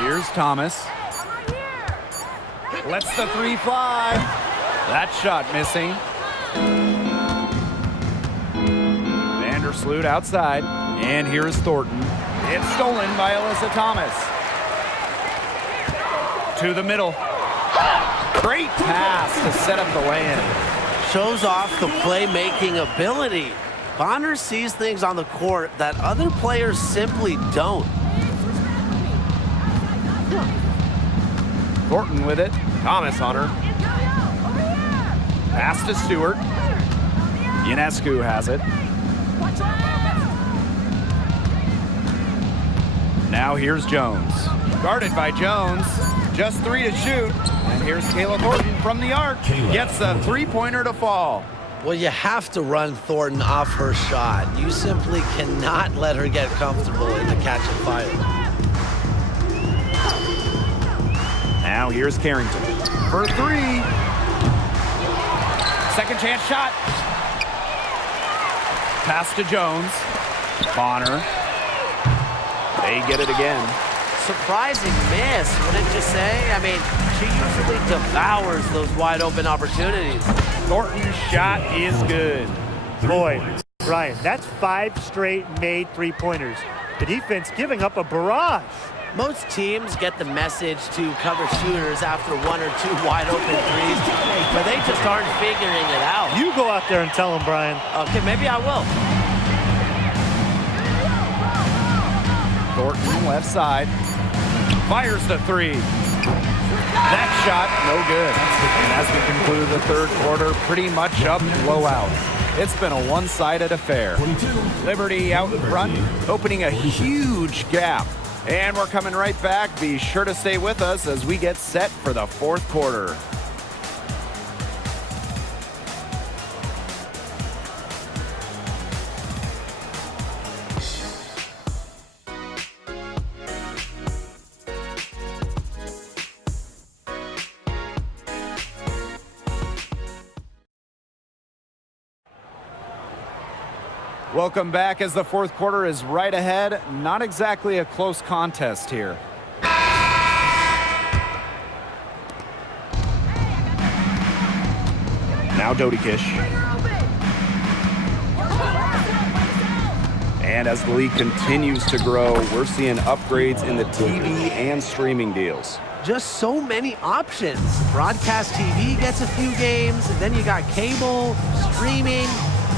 Here's Thomas. Lets the 3 fly. That shot missing. Vandersloot outside. And here's Thornton. It's stolen by Alyssa Thomas. To the middle. Great pass to set up the lay-in. Shows off the playmaking ability. Bonner sees things on the court that other players simply don't. Thornton with it. Thomas on her. Pass to Stewart. Ionescu has it. Now here's Jones. Guarded by Jones. Just 3 to shoot. And here's Kayla Thornton from the arc. Gets a 3-pointer to fall. Well, you have to run Thornton off her shot. You simply cannot let her get comfortable in the catch and fire. Now here's Carrington for 3. Second chance shot. Pass to Jones. Bonner. They get it again. Surprising miss, wouldn't you say? I mean, she usually devours those wide open opportunities. Thornton's shot is good. Boy, Ryan, that's 5 straight made three-pointers. The defense giving up a barrage. Most teams get the message to cover shooters after 1 or 2 wide open threes, but they just aren't figuring it out. You go out there and tell them, Brian. Okay, maybe I will. Thornton left side. Fires the 3. That shot, no good. And as we conclude the third quarter, pretty much a blowout. It's been a one-sided affair. Liberty out in front, opening a huge gap. And we're coming right back. Be sure to stay with us as we get set for the fourth quarter. Welcome back as the fourth quarter is right ahead. Not exactly a close contest here. Now Dodikish. And as the league continues to grow, we're seeing upgrades in the TV and streaming deals. Just so many options. Broadcast TV gets a few games, and then you got cable, streaming.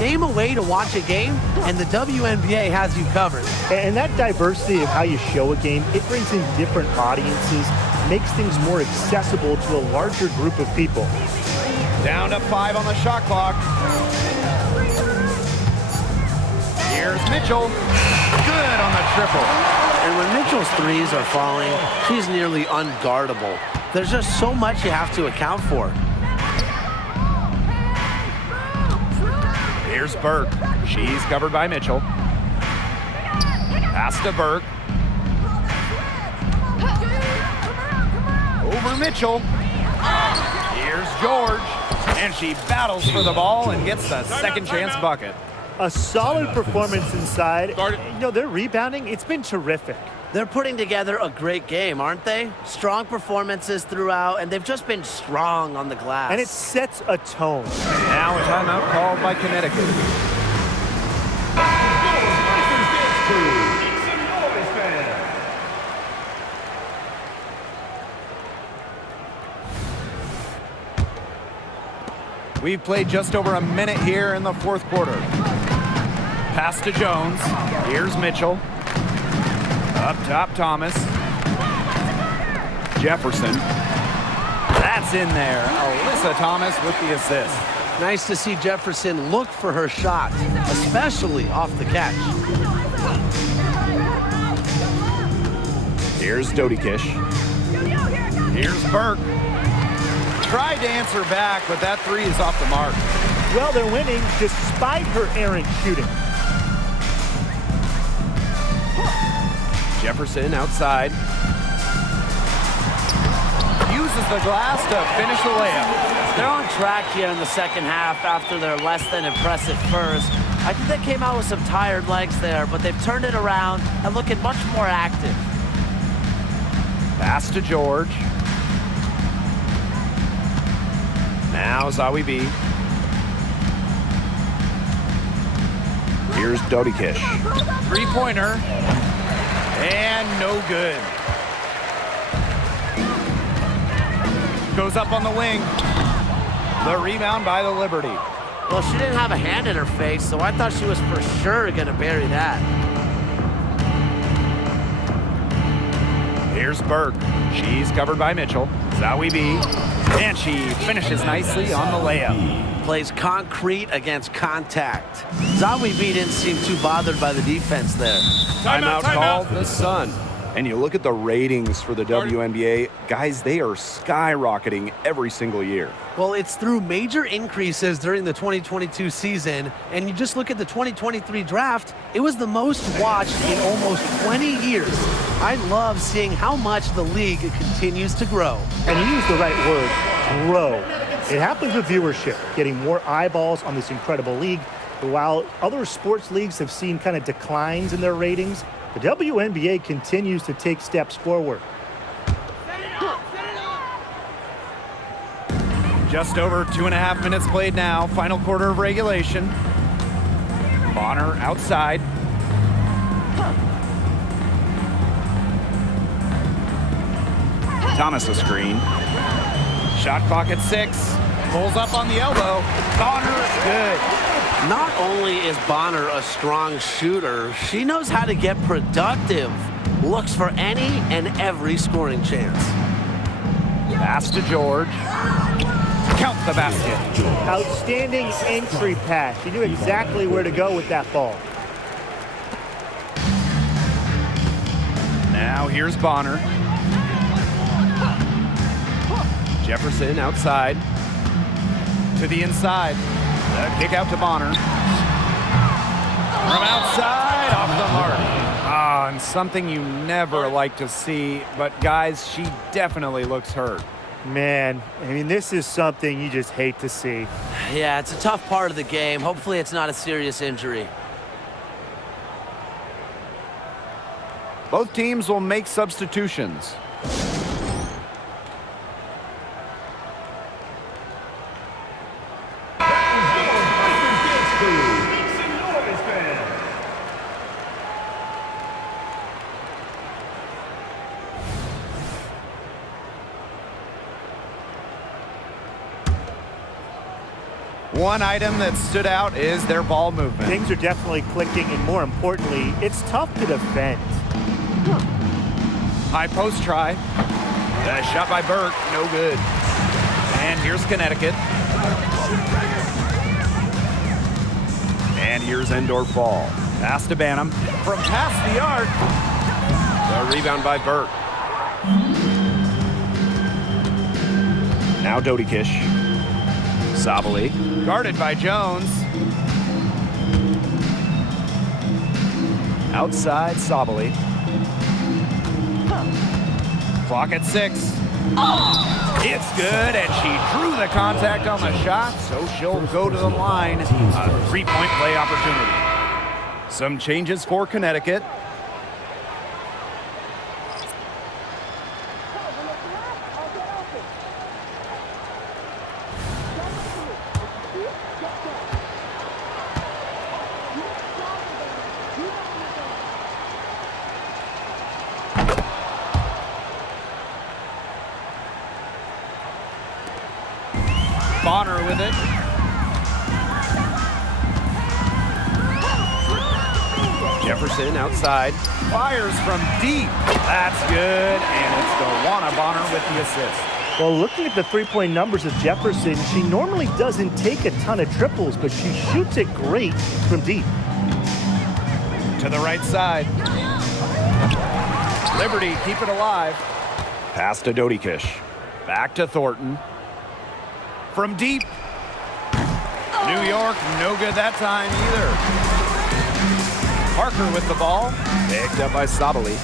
Name a way to watch a game, and the WNBA has you covered. And that diversity of how you show a game, it brings in different audiences, makes things more accessible to a larger group of people. Down to 5 on the shot clock. Here's Mitchell. Good on the triple. And when Mitchell's threes are falling, she's nearly unguardable. There's just so much you have to account for. Here's Burke. She's covered by Mitchell. Pass to Burke. Over Mitchell. Here's George. And she battles for the ball and gets the second chance bucket. A solid performance inside. You know, their rebounding, it's been terrific. They're putting together a great game, aren't they? Strong performances throughout, and they've just been strong on the glass. And it sets a tone. Now a timeout called by Connecticut. We've played just over a minute here in the fourth quarter. Pass to Jones. Here's Mitchell. Up top, Thomas. Jefferson. That's in there. Alyssa Thomas with the assist. Nice to see Jefferson look for her shot, especially off the catch. Here's Dodikish. Here's Burke. Tried to answer back, but that three is off the mark. Well, they're winning despite her errant shooting. Jefferson outside. Uses the glass to finish the layup. They're on track here in the second half after their less than impressive first. I think they came out with some tired legs there, but they've turned it around and looking much more active. Pass to George. Now Zawi B. Here's Dodikish. Three-pointer. And no good. Goes up on the wing. The rebound by the Liberty. Well, she didn't have a hand in her face, so I thought she was for sure going to bury that. Here's Burke. She's covered by Mitchell. Zawi B. And she finishes nicely on the layup. Plays concrete against contact. Zawi B didn't seem too bothered by the defense there. Timeout called the Sun. And you look at the ratings for the WNBA, guys, they are skyrocketing every single year. Well, it's through major increases during the 2022 season, and you just look at the 2023 draft, it was the most watched in almost 20 years. I love seeing how much the league continues to grow. And you used the right word, grow. It happens with viewership, getting more eyeballs on this incredible league. While other sports leagues have seen kind of declines in their ratings, the WNBA continues to take steps forward. Just over 2.5 minutes played now. Final quarter of regulation. Bonner outside. Thomas a screen. Shot clock at 6. Pulls up on the elbow. Bonner is good. Not only is Bonner a strong shooter, she knows how to get productive. Looks for any and every scoring chance. Pass to George. Count the basket. Outstanding entry pass. He knew exactly where to go with that ball. Now here's Bonner. Jefferson outside. To the inside. The kick out to Bonner. From outside, off the mark. And something you never like to see, but guys, she definitely looks hurt. Man, I mean, this is something you just hate to see. Yeah, it's a tough part of the game. Hopefully it's not a serious injury. Both teams will make substitutions. One item that stood out is their ball movement. Things are definitely clicking, and more importantly, it's tough to defend. High post try. Shot by Burke, no good. And here's Connecticut. And here's indoor ball. Pass to Banham from past the arc. The rebound by Burke. Now Dodikish. Sabali, guarded by Jones. Outside Sabali. Clock at 6. It's good, and she drew the contact on the shot, so she'll go to the line. A three-point play opportunity. Some changes for Connecticut. Bonner with it. Jefferson outside. Fires from deep. That's good. And it's DeWanna Bonner with the assist. Well, looking at the three-point numbers of Jefferson, she normally doesn't take a ton of triples, but she shoots it great from deep. To the right side. Liberty, keep it alive. Pass to Dodikish. Back to Thornton. From deep. New York, no good that time either. Parker with the ball. Picked up by Sabali.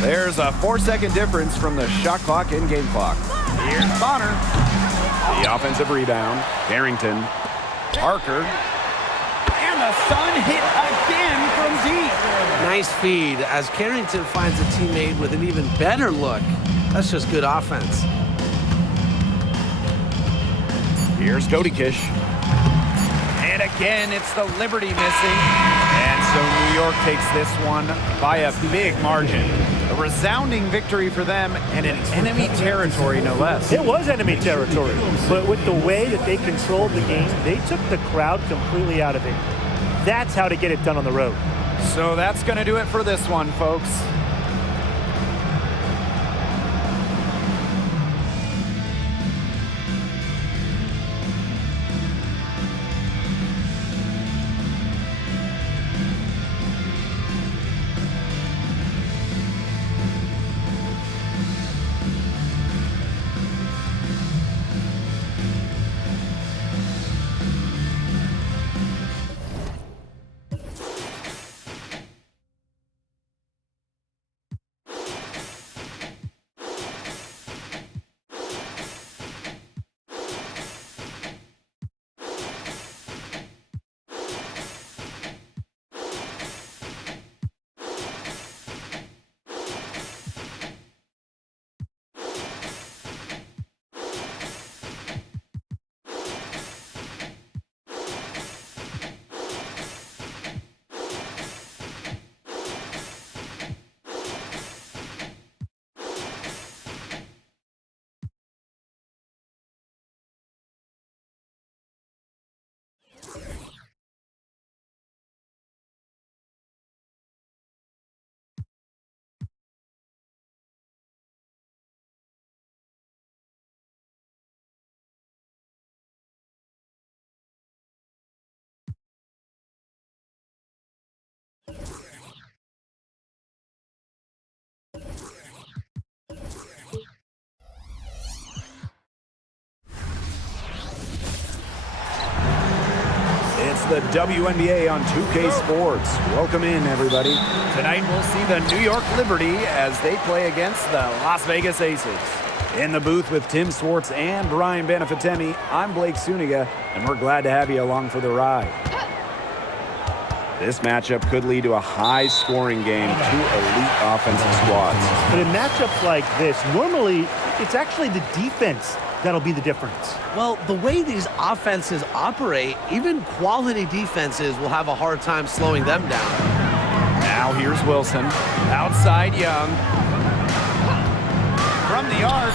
There's a 4-second difference from the shot clock and game clock. Here's Bonner. The offensive rebound. Carrington. Parker. And the Sun hit again from deep. Nice feed as Carrington finds a teammate with an even better look. That's just good offense. Here's Dodikish. And again, it's the Liberty missing. And so New York takes this one by a big margin. A resounding victory for them and in enemy territory, no less. It was enemy territory, but with the way that they controlled the game, they took the crowd completely out of it. That's how to get it done on the road. So that's going to do it for this one, folks. It's the WNBA on 2K Sports. Welcome in, everybody. Tonight we'll see the New York Liberty as they play against the Las Vegas Aces. In the booth with Tim Swartz and Brian Benefitemi, I'm Blake Suniga, and we're glad to have you along for the ride. This matchup could lead to a high-scoring game, two elite offensive squads. But in matchups like this, normally it's actually the defense that'll be the difference. Well, the way these offenses operate, even quality defenses will have a hard time slowing them down. Now here's Wilson. Outside Young. From the arc.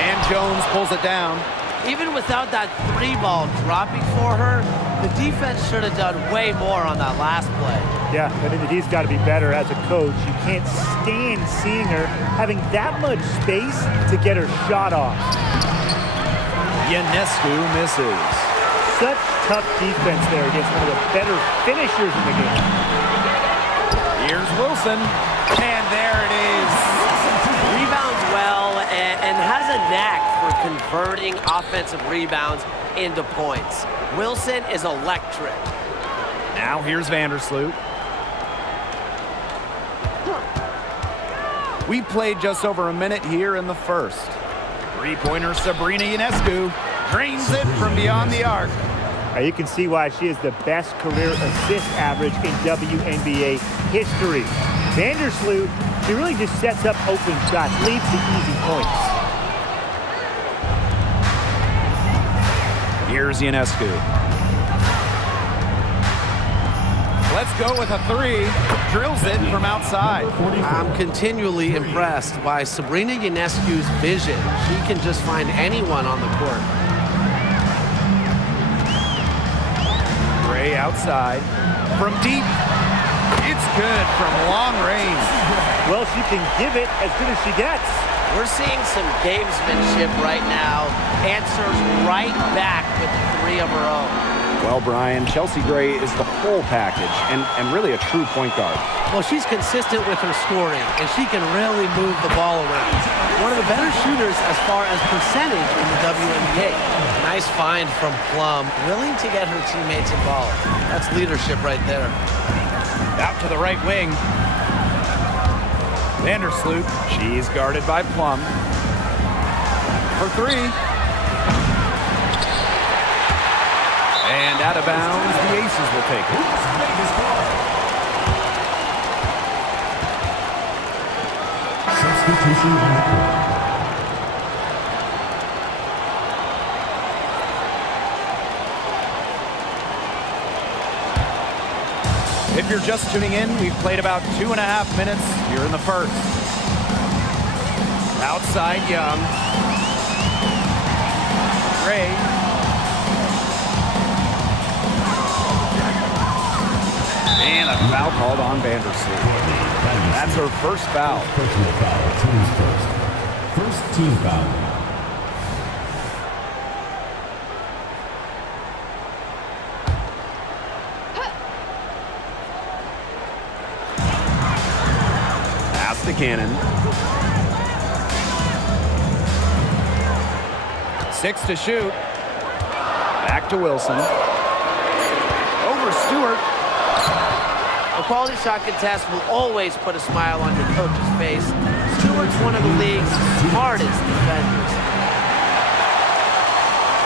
And Jones pulls it down. Even without that 3-ball dropping for her, the defense should have done way more on that last play. Yeah, I think the D's got to be better as a coach. You can't stand seeing her having that much space to get her shot off. Ionescu misses. Such tough defense there against one of the better finishers in the game. Here's Wilson, and there it is. Rebounds well and has a knack for converting offensive rebounds into points. Wilson is electric. Now here's Vandersloot. We played just over a minute here in the first. Three-pointer Sabrina Ionescu drains it from beyond the arc. Now you can see why she is the best career assist average in WNBA history. Vandersloot, she really just sets up open shots, leads to easy points. Here's Ionescu. Let's go with a three. Drills it from outside. I'm continually impressed by Sabrina Ionescu's vision. She can just find anyone on the court. Gray outside. From deep. It's good from long range. Well, she can give it as good as she gets. We're seeing some gamesmanship right now. Answers right back with the three of her own. Well, Brian, Chelsea Gray is the whole package and really a true point guard. Well, she's consistent with her scoring, and she can really move the ball around. One of the better shooters as far as percentage in the WNBA. Nice find from Plum, willing to get her teammates involved. That's leadership right there. Out to the right wing. Vandersloot, she's guarded by Plum. For three. And out of bounds, the Aces will take it. Substitution on the court. If you're just tuning in, we've played about 2.5 minutes here in the first. Outside Young. Gray. And a foul called on Vandersloot. That's her first foul. Personal foul, team's first. First team foul. Pass to Cannon. 6 to shoot. Back to Wilson. Over Stewart. A quality shot contest will always put a smile on your coach's face. Stewart's one of the league's hardest defenders.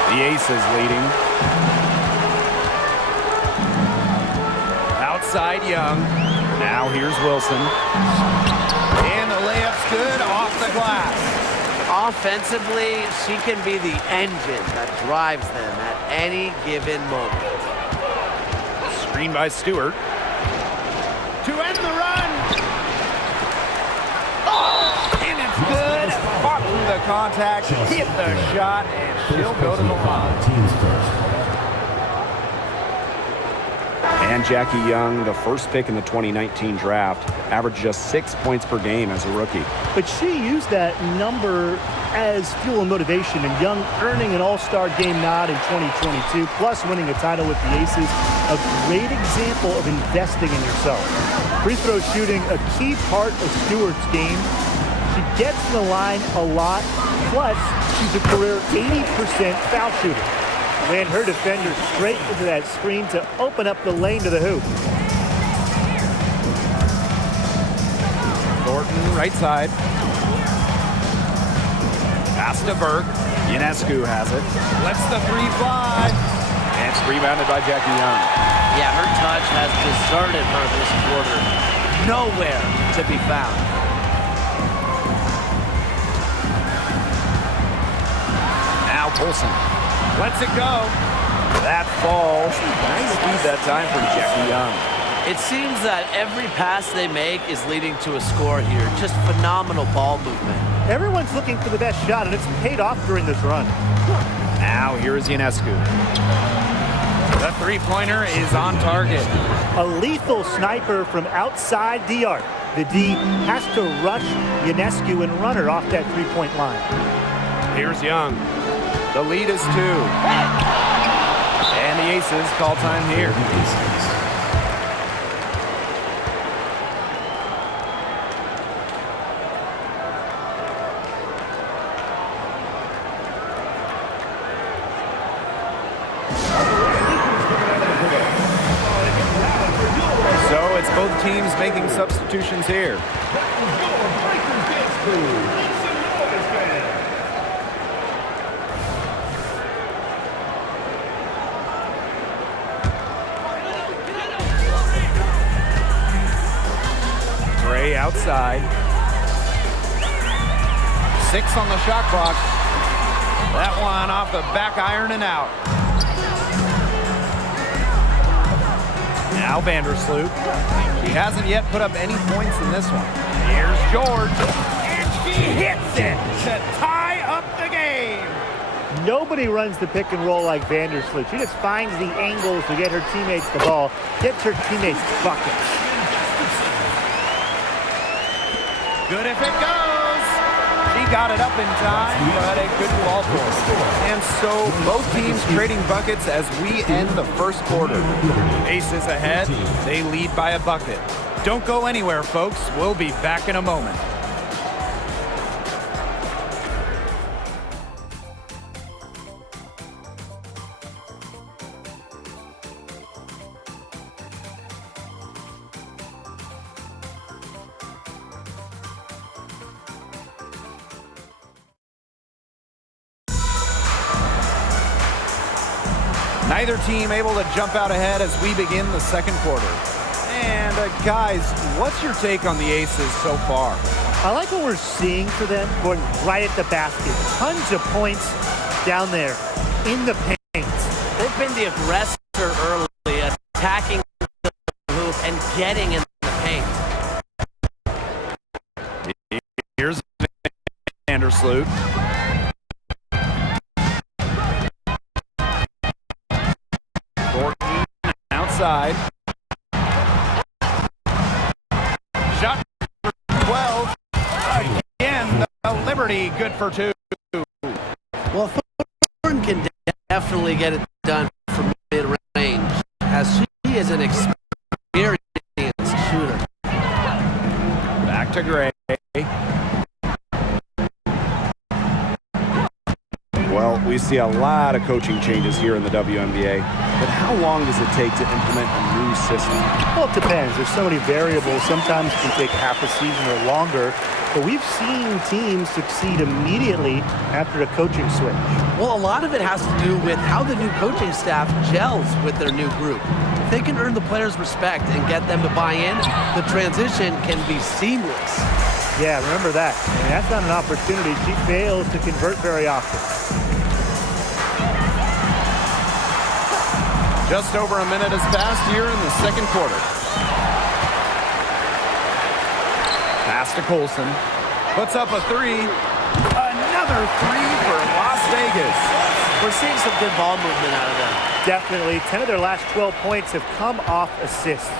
The Aces leading. Outside Young. Now here's Wilson. And the layup's good off the glass. Offensively, she can be the engine that drives them at any given moment. Screen by Stewart. To end the run. Oh, and it's good. Fought through the contact, hit the shot, and she'll go to the line. Team's first. And Jackie Young, the first pick in the 2019 draft, averaged just 6 points per game as a rookie. But she used that number as fuel and motivation, and Young earning an All-Star Game nod in 2022, plus winning a title with the Aces, a great example of investing in yourself. Free throw shooting, a key part of Stewart's game. She gets to the line a lot, plus she's a career 80% foul shooter. Ran her defender straight into that screen to open up the lane to the hoop. Thornton, right side. Pass to Burke. Ionescu has it. Lets the three fly. And it's rebounded by Jackie Young. Yeah, her touch has deserted her this quarter. Nowhere to be found. Now Polson lets it go. That falls. Nice speed that time from Jackie Young. It seems that every pass they make is leading to a score here. Just phenomenal ball movement. Everyone's looking for the best shot, and it's paid off during this run. Now here is Ionescu. The three-pointer is on target. A lethal sniper from outside the arc. The D has to rush Ionescu and run her off that three-point line. Here's Young. The lead is 2. And the Aces call time here. So it's both teams making substitutions here. Gray outside. 6 on the shot clock. That one off the back iron and out. Now Vandersloot. She hasn't yet put up any points in this one. Here's George. And she hits it to tie up the game. Nobody runs the pick and roll like Vandersloot. She just finds the angles to get her teammates the ball, gets her teammates buckets. Good if it goes. She got it up in time, but a good ball for her. And so both teams trading buckets as we end the first quarter. Aces ahead. They lead by a bucket. Don't go anywhere, folks. We'll be back in a moment. Neither team able to jump out ahead as we begin the second quarter. And guys, what's your take on the Aces so far? I like what we're seeing for them going right at the basket. Tons of points down there in the paint. They've been the aggressor early, attacking the hoop and getting in the paint. Here's Vandersloot. Outside. Shot for 12. Again, the Liberty good for 2. Well, Thornton can definitely get it done from mid-range, as she is an experienced shooter. Back to Gray. Well, we see a lot of coaching changes here in the WNBA, but how long does it take to implement a new system? Well, it depends. There's so many variables. Sometimes it can take half a season or longer, but we've seen teams succeed immediately after a coaching switch. Well, a lot of it has to do with how the new coaching staff gels with their new group. If they can earn the players' respect and get them to buy in, the transition can be seamless. Yeah, remember that. And that's not an opportunity. She fails to convert very often. Just over a minute has passed here in the second quarter. Pass to Colson. Puts up a 3. Another 3 for Las Vegas. We're seeing some good ball movement out of them. Definitely. 10 of their last 12 points have come off assists.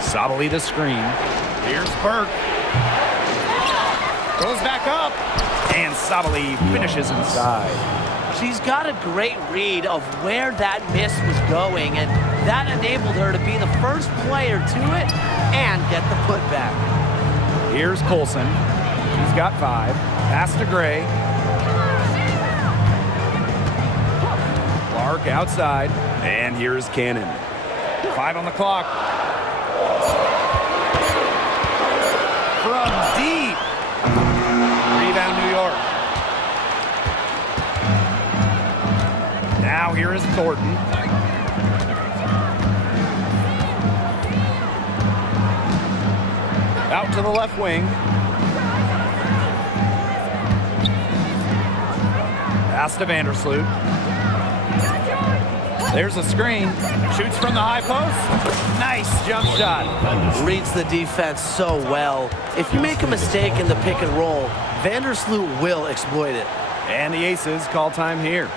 Sabalita screen. Here's Burke. Goes back up. And Sabali finishes inside. She's got a great read of where that miss was going, and that enabled her to be the first player to it and get the putback. Here's Colson. He's got 5. Pass to Gray. Clark outside. And here's Cannon. 5 on the clock. From deep. Rebound New York. Now here is Thornton. Out to the left wing. Pass to Vandersloot. There's a screen. Shoots from the high post. Nice jump shot. Reads the defense so well. If you make a mistake in the pick and roll, Vandersloot will exploit it. And the Aces call time here.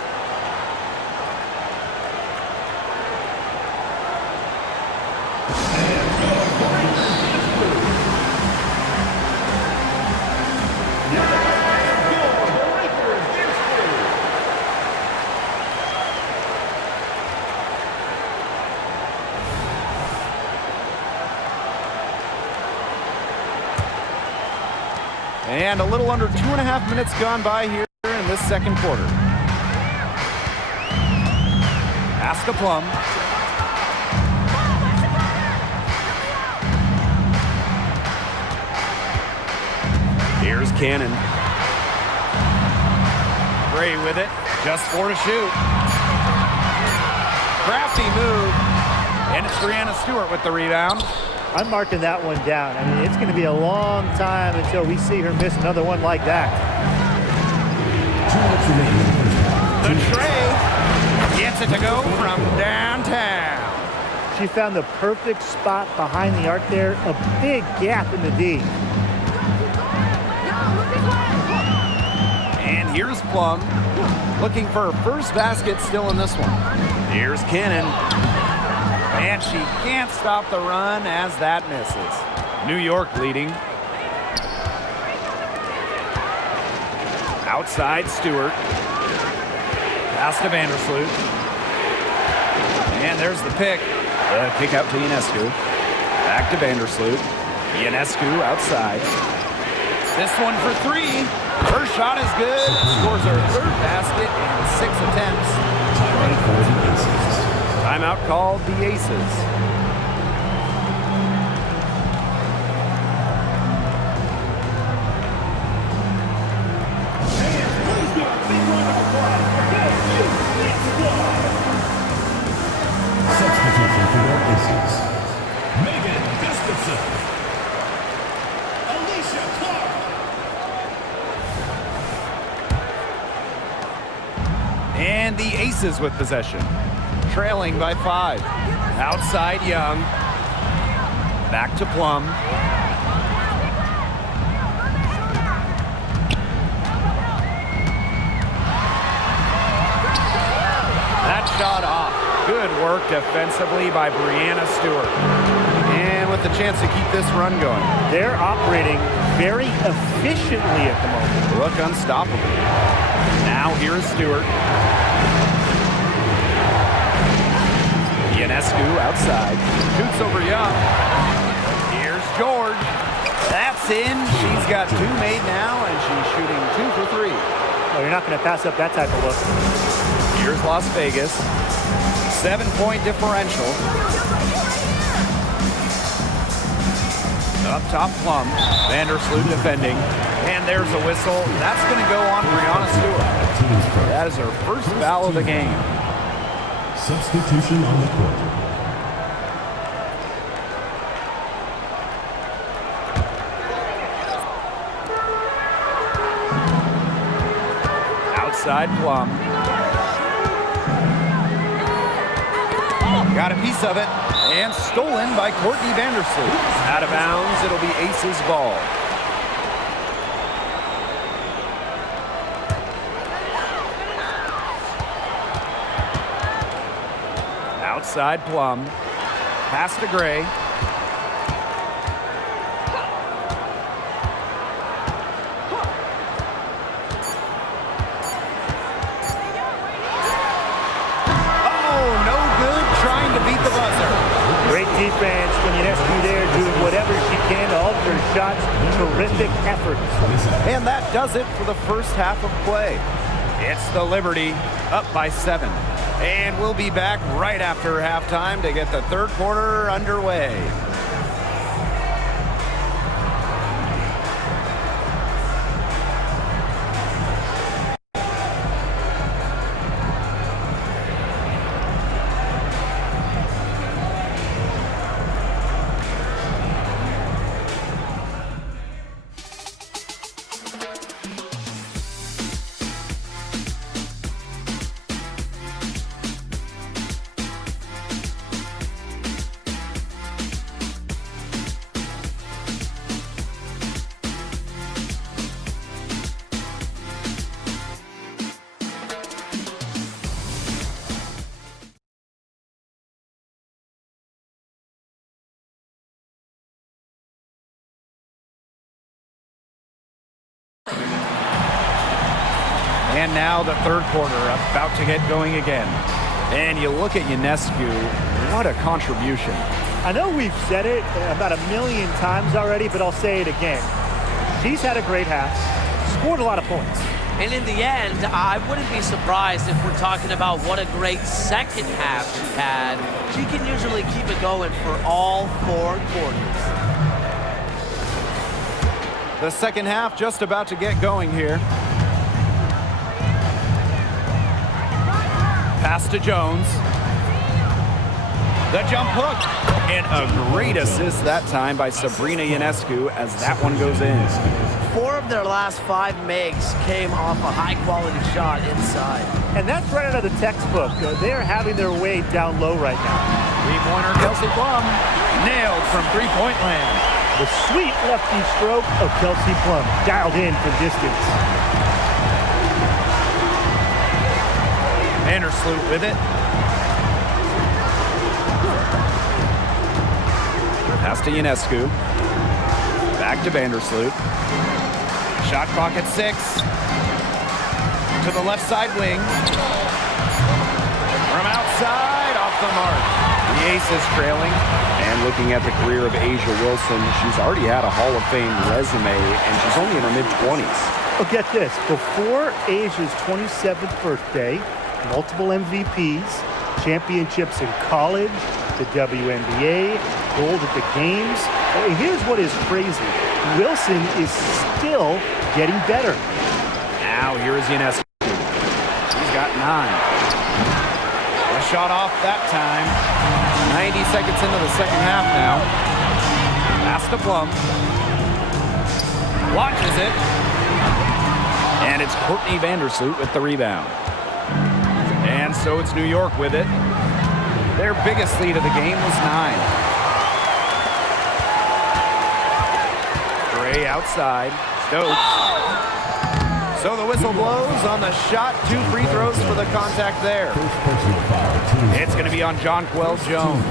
And a little under 2.5 minutes gone by here in this second quarter. Pass to Plum. Here's Cannon. Gray with it. Just 4 to shoot. Crafty move. And it's Brianna Stewart with the rebound. I'm marking that one down. I mean, it's going to be a long time until we see her miss another one like that. The tray gets it to go from downtown. She found the perfect spot behind the arc there. A big gap in the D. And here's Plum looking for her first basket still in this one. Here's Cannon. And she can't stop the run as that misses. New York leading. Outside Stewart. Pass to Vandersloot. And there's the pick. Kick out to Ionescu. Back to Vandersloot. Ionescu outside. This one for 3. Her shot is good. Scores her third basket in 6 attempts. Timeout called the Aces. Substitution for the Aces. Megan Gustafson. Alicia Clark. And the Aces with possession. Trailing by 5. Outside Young. Back to Plum. That shot off. Good work defensively by Brianna Stewart. And with the chance to keep this run going. They're operating very efficiently at the moment. Look unstoppable. Now here's Stewart. Ionescu outside. Shoots over Young. Here's George. That's in. She's got 2 made now, and she's shooting 2 for 3. Oh, you're not going to pass up that type of look. Here's Las Vegas. 7-point differential. Up top Plum. Vandersloot defending. And there's a whistle. That's going to go on Brianna Stewart. That is her first foul of the game. Substitution on the court. Outside Plum. Got a piece of it. And stolen by Courtney Vandersloot. Out of bounds. It'll be Aces ball. Outside Plum. Pass to Gray. Oh, no good. Trying to beat the buzzer. Great defense from Ionescu there, doing whatever she can to alter her shots. Terrific effort. And that does it for the first half of play. It's the Liberty up by 7. And we'll be back right after halftime to get the third quarter underway. And now the third quarter about to get going again. And you look at Ionescu, what a contribution. I know we've said it about 1,000,000 times already, but I'll say it again. She's had a great half, scored a lot of points. And in the end, I wouldn't be surprised if we're talking about what a great second half she had. She can usually keep it going for all 4 quarters. The second half just about to get going here. Pass to Jones. The jump hook. And a great assist that time by Sabrina Ionescu as that one goes in. 4 of their last 5 makes came off a high-quality shot inside. And that's right out of the textbook. They're having their way down low right now. Three-pointer Kelsey Plum. Nailed from three-point land. The sweet lefty stroke of Kelsey Plum, dialed in from distance. Vandersloot with it. Pass to Ionescu. Back to Vandersloot. Shot clock at 6. To the left side wing. From outside, off the mark. The Aces trailing. And looking at the career of A'ja Wilson, she's already had a Hall of Fame resume, and she's only in her mid-20s. Well, get this. Before A'ja's 27th birthday, multiple MVPs, championships in college, the WNBA, gold at the games. And here's what is crazy. Wilson is still getting better. Now here is Ionescu. She's got 9. A shot off that time. 90 seconds into the second half now. Pass to Plum. Launches it. And it's Courtney Vandersloot with the rebound. And so it's New York with it. Their biggest lead of the game was 9. Gray outside. Stokes. So the whistle blows on the shot. 2 free throws for the contact there. It's going to be on Jonquel Jones.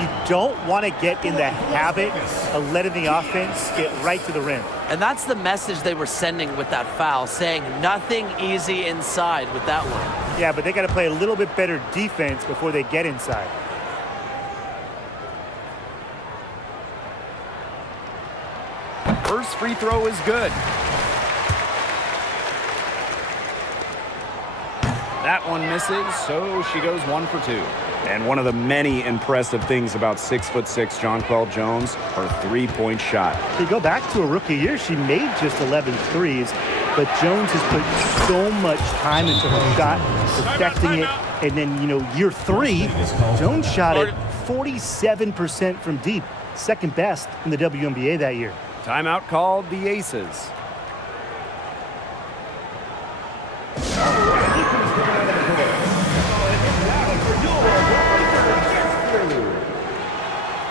You don't want to get in the habit of letting the offense get right to the rim. And that's the message they were sending with that foul, saying nothing easy inside with that one. Yeah, but they got to play a little bit better defense before they get inside. First free throw is good. That one misses, so she goes 1 for 2. And one of the many impressive things about 6'6" Jonquel Jones, her three-point shot. If you go back to her rookie year, she made just 11 threes, but Jones has put so much time into her shot, perfecting it. And then, year 3, Jones shot it 47% from deep, second best in the WNBA that year. Timeout called the Aces.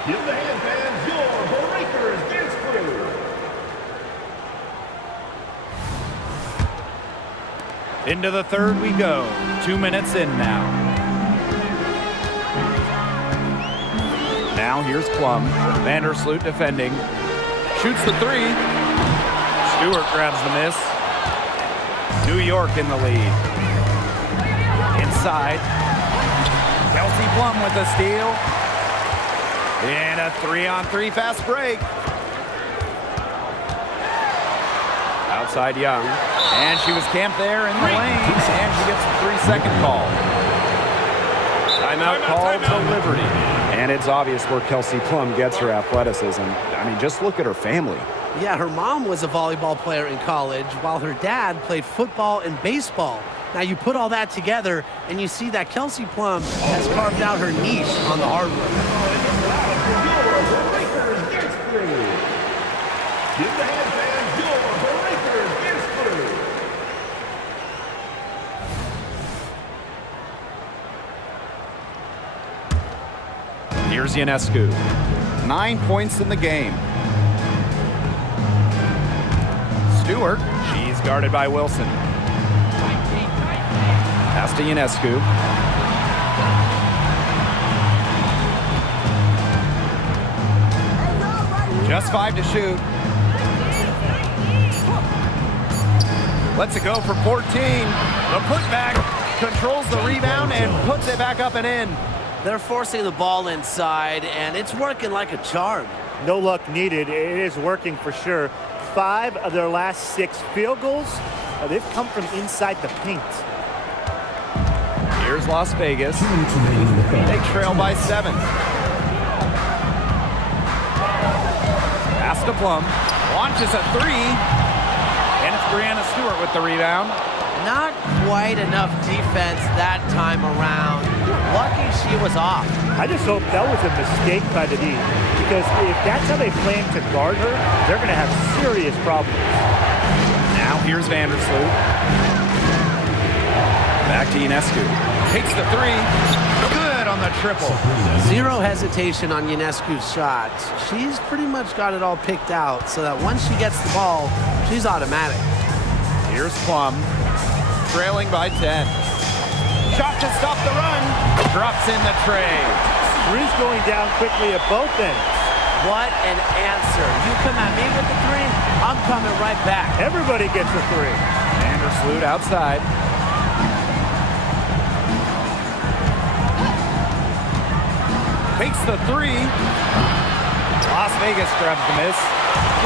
Give the hand fans your Breakers dance crew. Into the third we go. 2 minutes in now. Now here's Plum. Vandersloot defending. Shoots the 3. Stewart grabs the miss. New York in the lead. Inside. Kelsey Plum with a steal. And a 3-on-3 fast break. Outside Young. And she was camped there in the lane. And she gets a 3-second call. Timeout called to Liberty. And it's obvious where Kelsey Plum gets her athleticism. I mean, just look at her family. Yeah, her mom was a volleyball player in college, while her dad played football and baseball. Now you put all that together, and you see that Kelsey Plum has carved out her niche on the hardwood. Give the hand fans your Breakers dance crew. Here's Ionescu. 9 points in the game. Stewart, she's guarded by Wilson. Pass to Ionescu. Just 5 to shoot. Lets it go for 14. The putback controls the rebound and puts it back up and in. They're forcing the ball inside, and it's working like a charm. No luck needed. It is working for sure. 5 of their last 6 field goals, they've come from inside the paint. Here's Las Vegas. They trail by 7. Pass to Plum. Launches a 3. And it's Brianna Stewart with the rebound. Not quite enough defense that time around. Lucky she was off. I just hope that was a mistake by the D, because if that's how they plan to guard her, they're going to have serious problems. Now here's Vandersloot. Back to Ionescu. Takes the 3. Good on the triple. Zero hesitation on Ionescu's shot. She's pretty much got it all picked out so that once she gets the ball, she's automatic. Here's Plum. Trailing by 10. Shot to stop the run. Drops in the tray. Three's going down quickly at both ends. What an answer. You come at me with the 3, I'm coming right back. Everybody gets a 3. Vandersloot outside. Takes the 3. Las Vegas grabs the miss.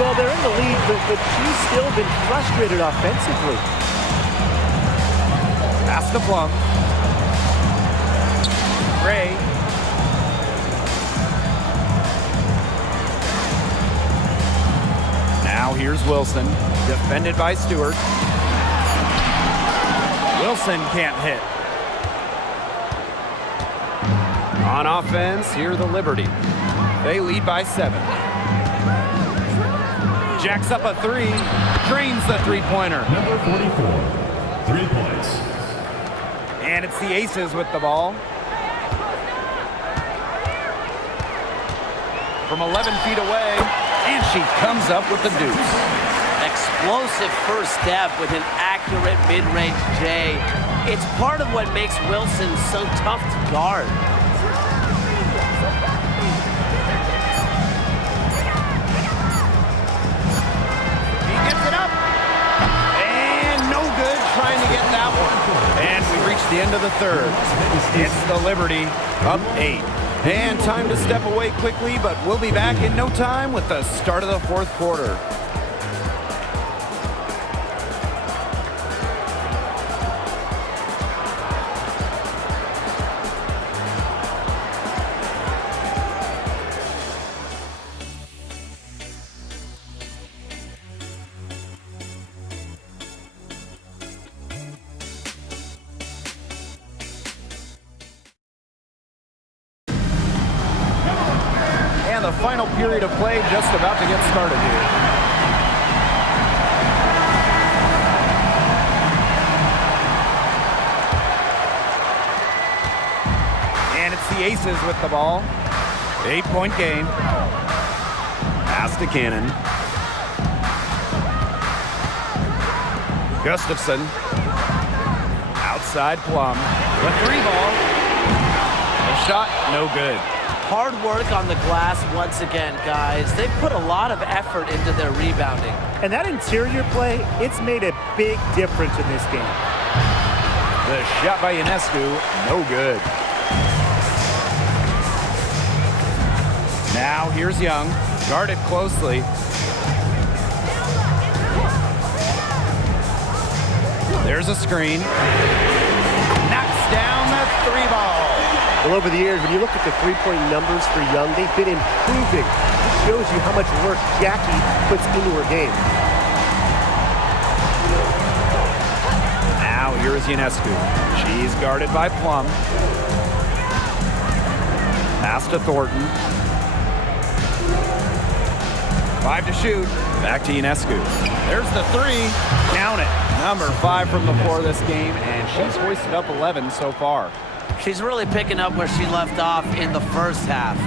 Well, they're in the lead, but she's still been frustrated offensively. Pass to Plum. Gray. Now here's Wilson. Defended by Stewart. Wilson can't hit. On offense, here the Liberty. They lead by 7. Jacks up a 3. Drains the three-pointer. Number 44, 3 points. And it's the Aces with the ball. From 11 feet away, and she comes up with the deuce. Explosive first step with an accurate mid-range J. It's part of what makes Wilson so tough to guard. He gets it up. And no good trying to get that one. And we reach the end of the 3rd. It's the Liberty up 8. And time to step away quickly, but we'll be back in no time with the start of the 4th quarter. The final period of play just about to get started here. And it's the Aces with the ball. 8-point game. Pass to Cannon. Gustafson. Outside Plum. The 3 ball. The shot, no good. Hard work on the glass once again, guys. They've put a lot of effort into their rebounding. And that interior play, it's made a big difference in this game. The shot by Ionescu, no good. Now here's Young, guarded closely. There's a screen. Knocks down the 3 ball. Well, over the years, when you look at the three-point numbers for Young, they've been improving. It shows you how much work Jackie puts into her game. Now here's Ionescu. She's guarded by Plum. Pass to Thornton. 5 to shoot. Back to Ionescu. There's the 3. Count it. Number 5 from the floor this game, and she's hoisted up 11 so far. She's really picking up where she left off in the first half.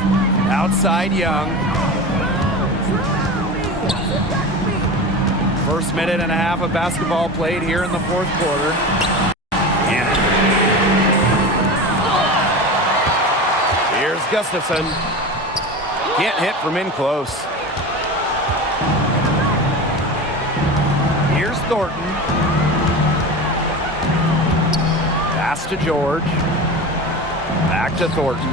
Outside Young. First minute and a half of basketball played here in the 4th quarter. And here's Gustafson. Can't hit from in close. Here's Thornton. Pass to George. Back to Thornton.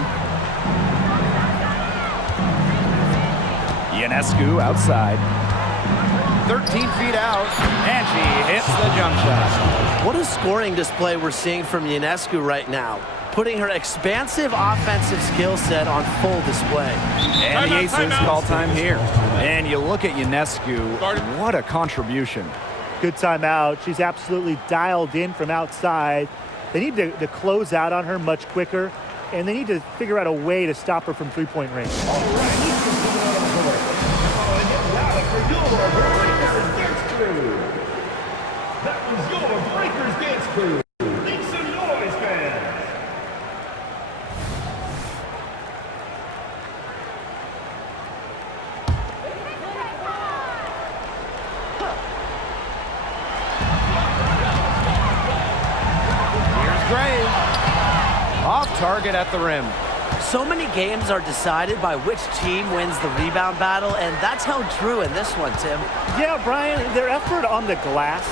Ionescu outside. 13 feet out, and she hits the jump shot. What a scoring display we're seeing from Ionescu right now, putting her expansive offensive skill set on full display. And the Aces call time here. And you look at Ionescu, what a contribution. Good timeout. She's absolutely dialed in from outside. They need to close out on her much quicker, and they need to figure out a way to stop her from three-point range. All right, this is coming on the court. For your Breakers Dance Crew. That was your Breakers Dance Crew. Make some noise, fans. Here's Gray. Off target at the rim. So many games are decided by which team wins the rebound battle, and that's held true in this one, Tim. Yeah, Brian, their effort on the glass,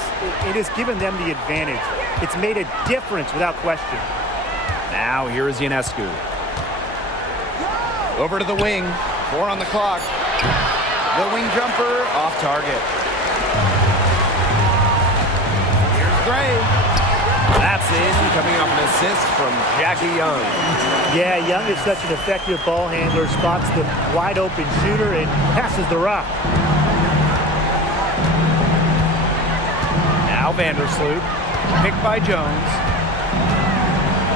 it has given them the advantage. It's made a difference without question. Now here is Ionescu. Over to the wing. 4 on the clock. The wing jumper off target. Here's Gray. That's in, coming off an assist from Jackie Young. Yeah, Young is such an effective ball handler, spots the wide open shooter and passes the rock. Now Vandersloot, picked by Jones.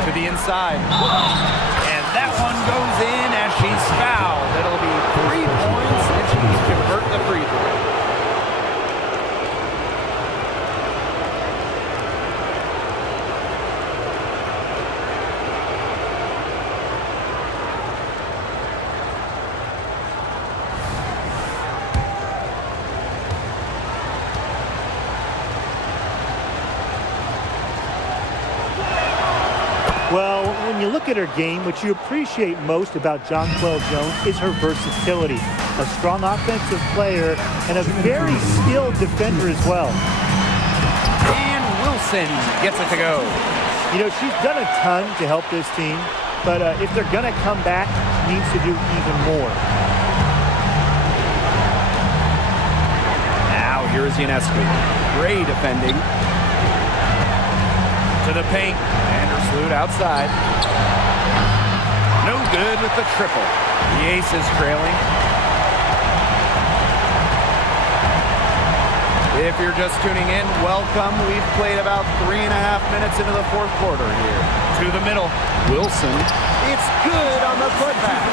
To the inside. And that one goes in as she's fouled. It'll be 3 points if she can convert the free throw. Well, when you look at her game, what you appreciate most about Jonquel Jones is her versatility. A strong offensive player and a very skilled defender as well. And Wilson gets it to go. You know, she's done a ton to help this team, but if they're going to come back, she needs to do even more. Now here is Ionescu. Gray defending. To the paint. Vandersloot outside. No good with the triple. The Aces trailing. If you're just tuning in, welcome. We've played about 3.5 minutes into the fourth quarter here. To the middle. Wilson. It's good on the putback.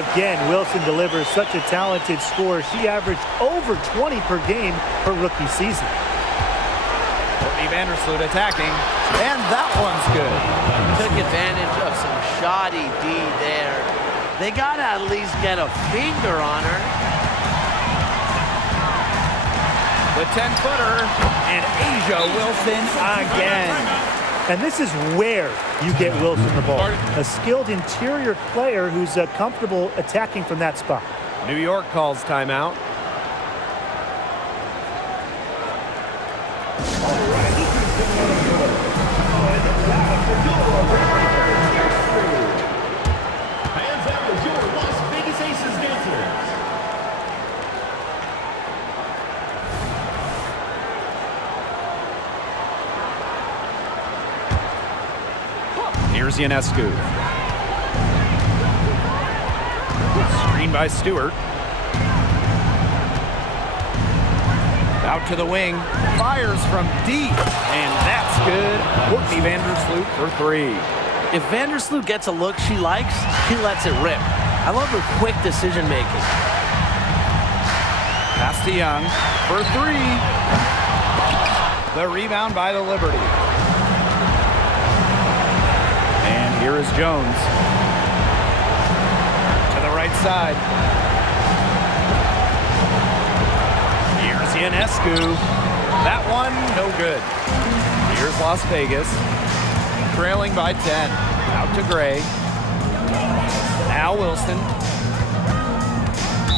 Again, Wilson delivers such a talented scorer. She averaged over 20 per game her rookie season. Courtney Vandersloot attacking, and that one's good. Took advantage of some shoddy D there. They got to at least get a finger on her. The 10-footer, and Asia Wilson again. And this is where you get Wilson the ball. A skilled interior player who's comfortable attacking from that spot. New York calls timeout. Here's Ionescu. Screen by Stewart. Out to the wing. Fires from deep. And that's good. Courtney Vandersloot for 3. If Vandersloot gets a look she likes, she lets it rip. I love her quick decision making. Pass to Young for 3. The rebound by the Liberty. And here is Jones. To the right side. Here's Ionescu. That one, no good. Here's Las Vegas. Trailing by 10. Out to Gray. Now Wilson.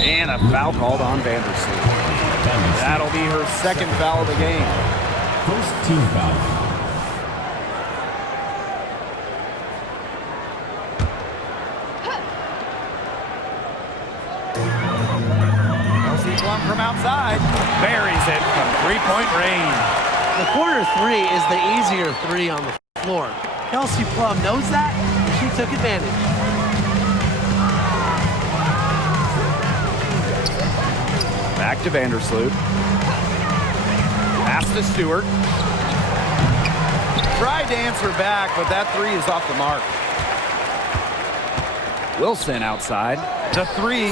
And a foul called on Vandersloot. That'll be her second foul of the game. First team foul. rebound from outside. Buries it from three-point range. The corner three is the easier three on the floor. Kelsey Plum knows that. She took advantage. Back to Vandersloot. Pass to Stewart. Tried to answer back, but that three is off the mark. Wilson outside. The three.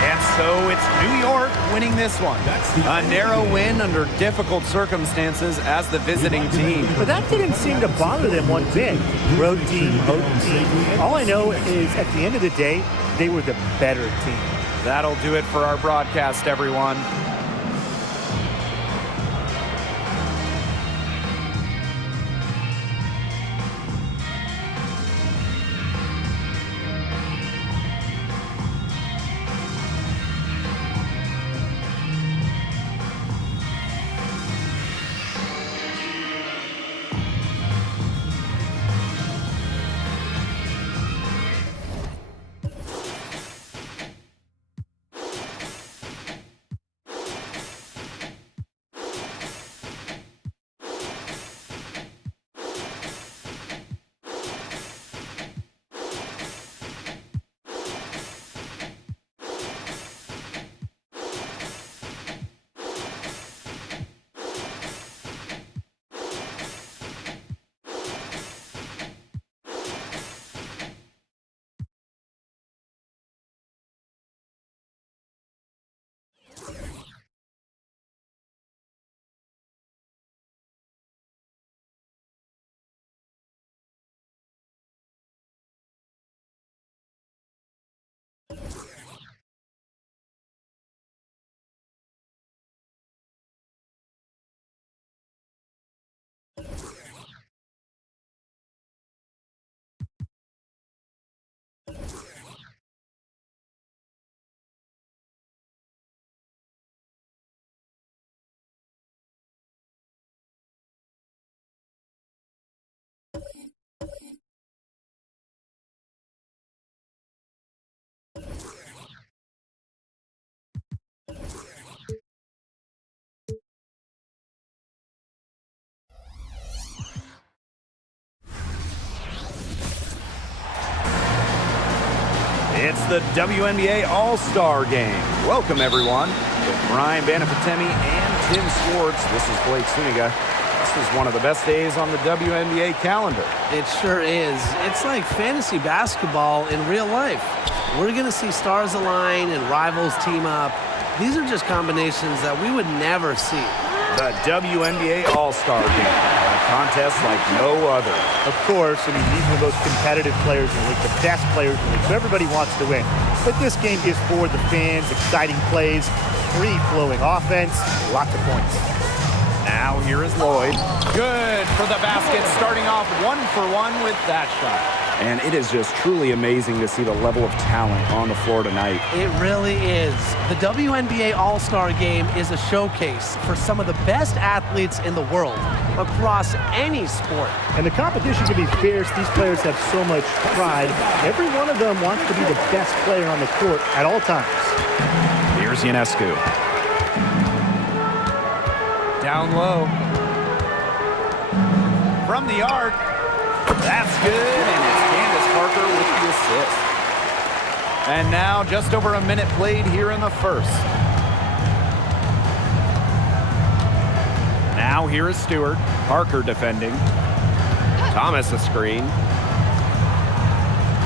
And so it's New York winning this one. A narrow win under difficult circumstances as the visiting team. But that didn't seem to bother them one bit. Road team, home team. All I know is at the end of the day, they were the better team. That'll do it for our broadcast, everyone. It's the WNBA All-Star Game. Welcome, everyone. With Brian Banafitemi and Tim Swartz, this is Blake Suniga. This is one of the best days on the WNBA calendar. It sure is. It's like fantasy basketball in real life. We're going to see stars align and rivals team up. These are just combinations that we would never see. The WNBA All-Star Game, a contest like no other. Of course, I mean, these are the most competitive players in the league, the best players in the league, so everybody wants to win. But this game is for the fans, exciting plays, free-flowing offense, lots of points. Now here is Lloyd. Good for the basket, starting off 1-for-1 with that shot. And it is just truly amazing to see the level of talent on the floor tonight. It really is. The WNBA All-Star Game is a showcase for some of the best athletes in the world across any sport. And the competition can be fierce. These players have so much pride. Every one of them wants to be the best player on the court at all times. Here's Ionescu. Down low. From the arc. That's good, and it's Candace Parker with the assist. And now just over a minute played here in the first. Now here is Stewart. Parker defending. Thomas a screen.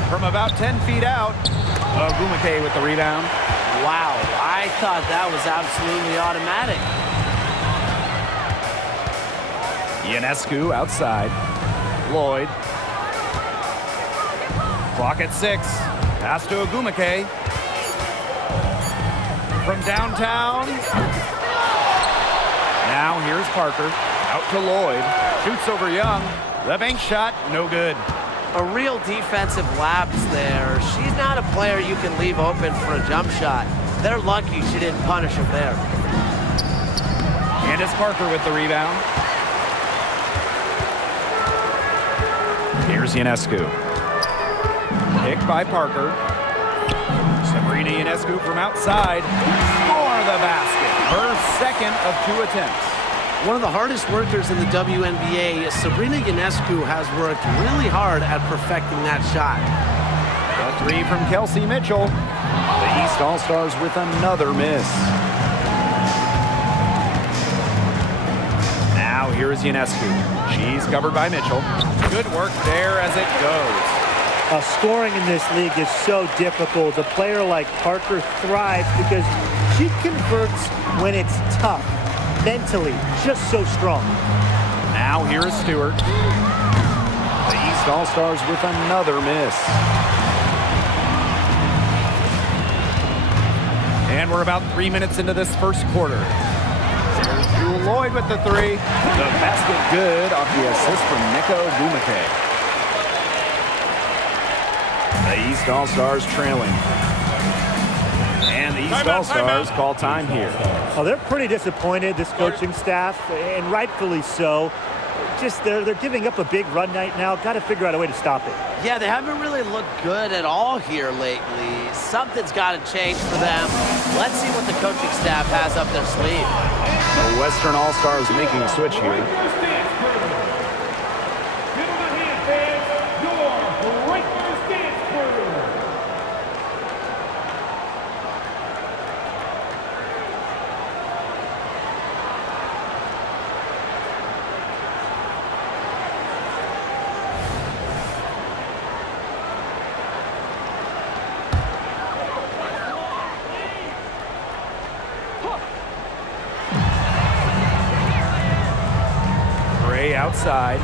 From about 10 feet out, Ogumake with the rebound. Wow, I thought that was absolutely automatic. Ionescu outside. Lloyd. Clock at 6. Pass to Ogumake. From downtown. Now here's Parker. Out to Lloyd. Shoots over Young. The bank shot, no good. A real defensive lapse there. She's not a player you can leave open for a jump shot. They're lucky she didn't punish him there. Candace Parker with the rebound. Here's Ionescu. Picked by Parker. Sabrina Ionescu from outside. Score the basket. Her second of 2 attempts. One of the hardest workers in the WNBA, Sabrina Ionescu has worked really hard at perfecting that shot. The three from Kelsey Mitchell. The East All-Stars with another miss. Now here is Ionescu. She's covered by Mitchell. Good work there as it goes. Scoring in this league is so difficult. A player like Parker thrives because she converts when it's tough. Mentally, just so strong. Now here is Stewart. The East All-Stars with another miss. And we're about 3 minutes into this first quarter. There's Jewel Lloyd with the three. The basket good off the assist from Nico Gumake. The East All-Stars trailing. And the East All-Stars call time here. Oh, they're pretty disappointed, this coaching staff, and rightfully so. Just they're giving up a big run night now. Got to figure out a way to stop it. Yeah, they haven't really looked good at all here lately. Something's got to change for them. Let's see what the coaching staff has up their sleeve. The Western All-Stars making a switch here. Outside.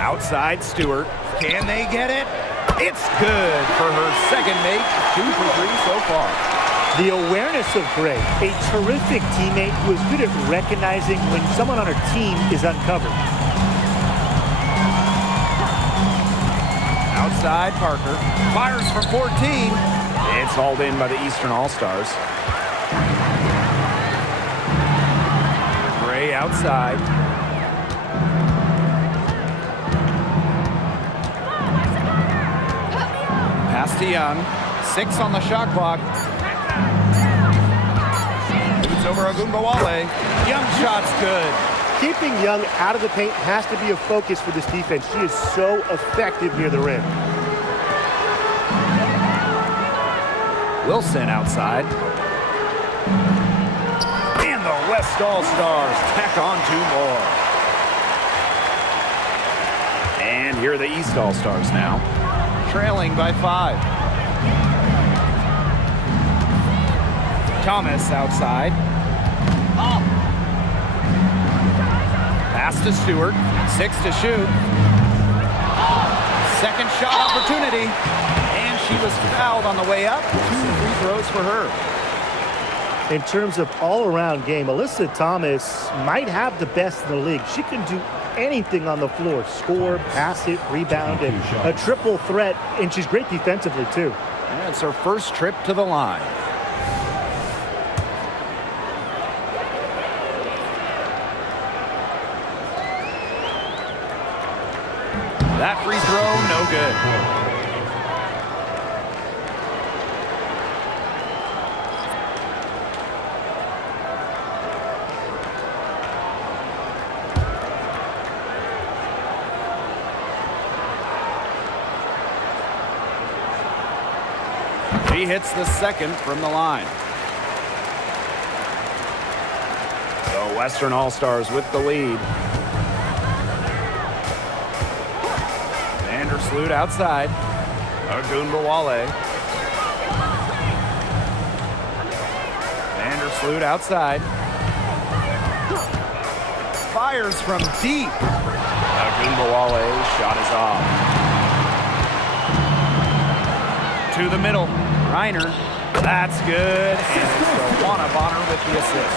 Outside Stewart. Can they get it? It's good for her second make. 2 for 3 so far. The awareness of Gray, a terrific teammate who is good at recognizing when someone on her team is uncovered. Outside Parker. Fires from 14. It's hauled in by the Eastern All-Stars. Outside. Pass to Young. 6 on the shot clock. Shoots over Agumbawale. Young shot's good. Keeping Young out of the paint has to be a focus for this defense. She is so effective near the rim. Wilson outside. The West All-Stars tack on 2 more. And here are the East All-Stars now, trailing by 5. Thomas outside. Pass to Stewart. 6 to shoot. Second shot opportunity. And she was fouled on the way up. 2 free throws for her. In terms of all-around game, Alyssa Thomas might have the best in the league. She can do anything on the floor. Score, pass it, rebound, and a triple threat. And she's great defensively, too. And it's her first trip to the line. That free throw, no good. He hits the second from the line. The Western All-Stars with the lead. Vandersloot outside. Agumbawale. Vandersloot outside. Fires from deep. Agumbawale shot is off. To the middle. Reiner, that's good, and it's Tawana Bonner with the assist.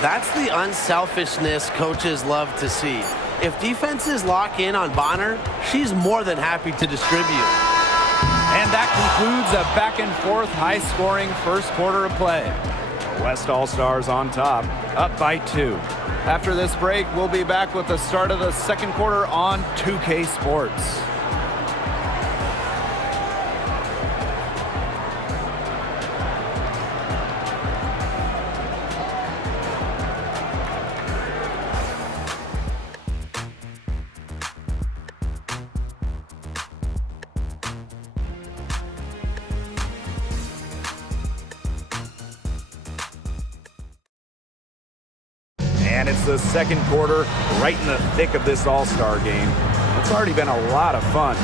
That's the unselfishness coaches love to see. If defenses lock in on Bonner, she's more than happy to distribute. And that concludes a back-and-forth, high-scoring first quarter of play. The West All-Stars on top, up by 2. After this break, we'll be back with the start of the second quarter on 2K Sports. And it's the second quarter, right in the thick of this All-Star game. It's already been a lot of fun.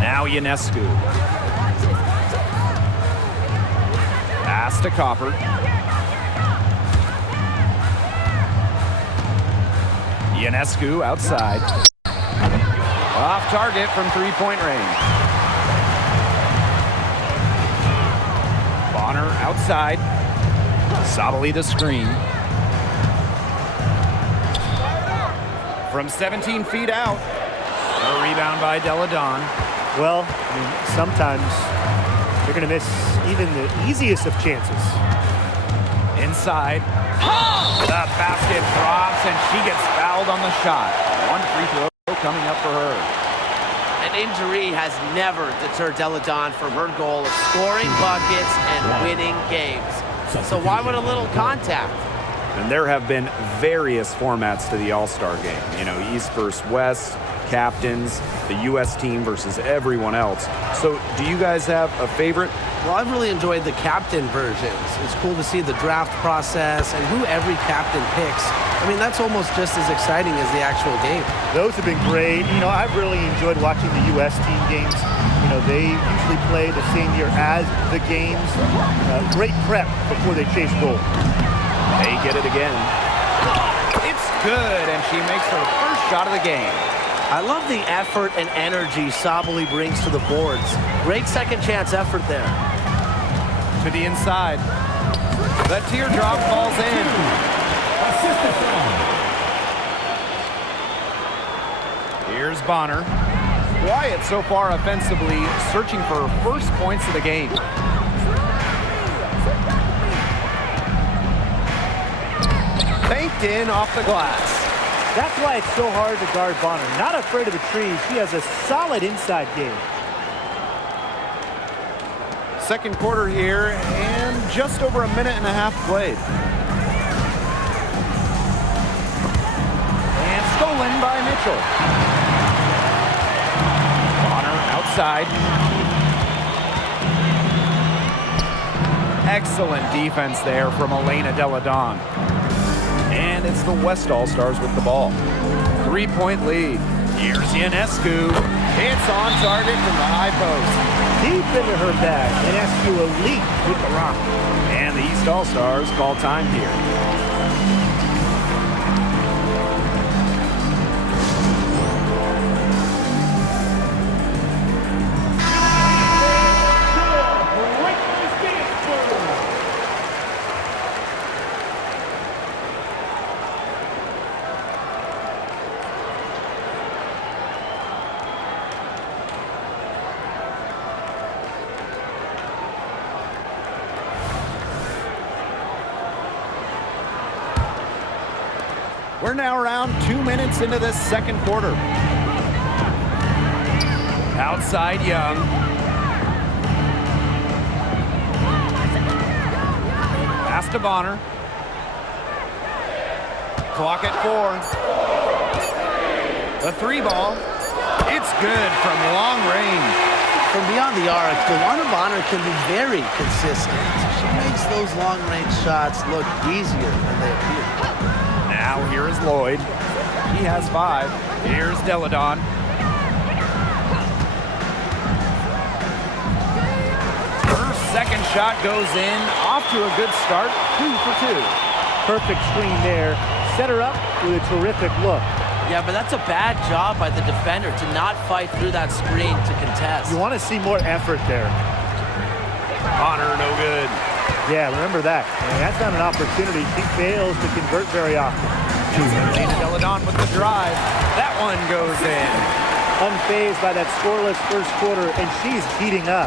Now Ionescu. Pass to Copper. Ionescu outside. Off target from three-point range. Bonner outside. Sabali the screen. From 17 feet out. A rebound by Deladon. Well, I mean, sometimes you're going to miss even the easiest of chances. Inside. The basket drops, and she gets fouled on the shot. One free throw coming up for her. An injury has never deterred Deladon from her goal of scoring buckets and winning games. So why would a little contact? And there have been various formats to the All-Star game. You know, East versus West, captains, the U.S. team versus everyone else. So do you guys have a favorite? Well, I've really enjoyed the captain versions. It's cool to see the draft process and who every captain picks. I mean, that's almost just as exciting as the actual game. Those have been great. You know, I've really enjoyed watching the U.S. team games. You know, they usually play the same year as the games. Great prep before they chase goal. They get it again. It's good, and she makes her first shot of the game. I love the effort and energy Sabali brings to the boards. Great second chance effort there. To the inside. The teardrop falls in. Here's Bonner. Quiet so far offensively, searching for her first points of the game. Banked in off the glass. That's why it's so hard to guard Bonner. Not afraid of the trees. She has a solid inside game. Second quarter here, and just over a minute and a half played. And stolen by Mitchell. Bonner outside. Excellent defense there from Elena Deladon. And it's the West All-Stars with the ball. 3-point lead. Here's Ionescu. It's on target from the high post. Deep into her bag. Ionescu elite with the rock. And the East All-Stars call time here. We're now around 2 minutes into this second quarter. Outside Young. Pass to Bonner. Clock at 4. The three ball. It's good from long range. From beyond the arc, DeWanna Bonner can be very consistent. She makes those long-range shots look easier than they appear. Now here is Lloyd. He has 5. Here's Deladon. Her second shot goes in. Off to a good start. 2 for 2. Perfect screen there. Set her up with a terrific look. Yeah, but that's a bad job by the defender to not fight through that screen to contest. You want to see more effort there. Bonner, no good. Yeah, remember that. And that's not an opportunity. She fails to convert very often. Elena Deladon with the drive. That one goes in. Unfazed by that scoreless first quarter, and she's heating up.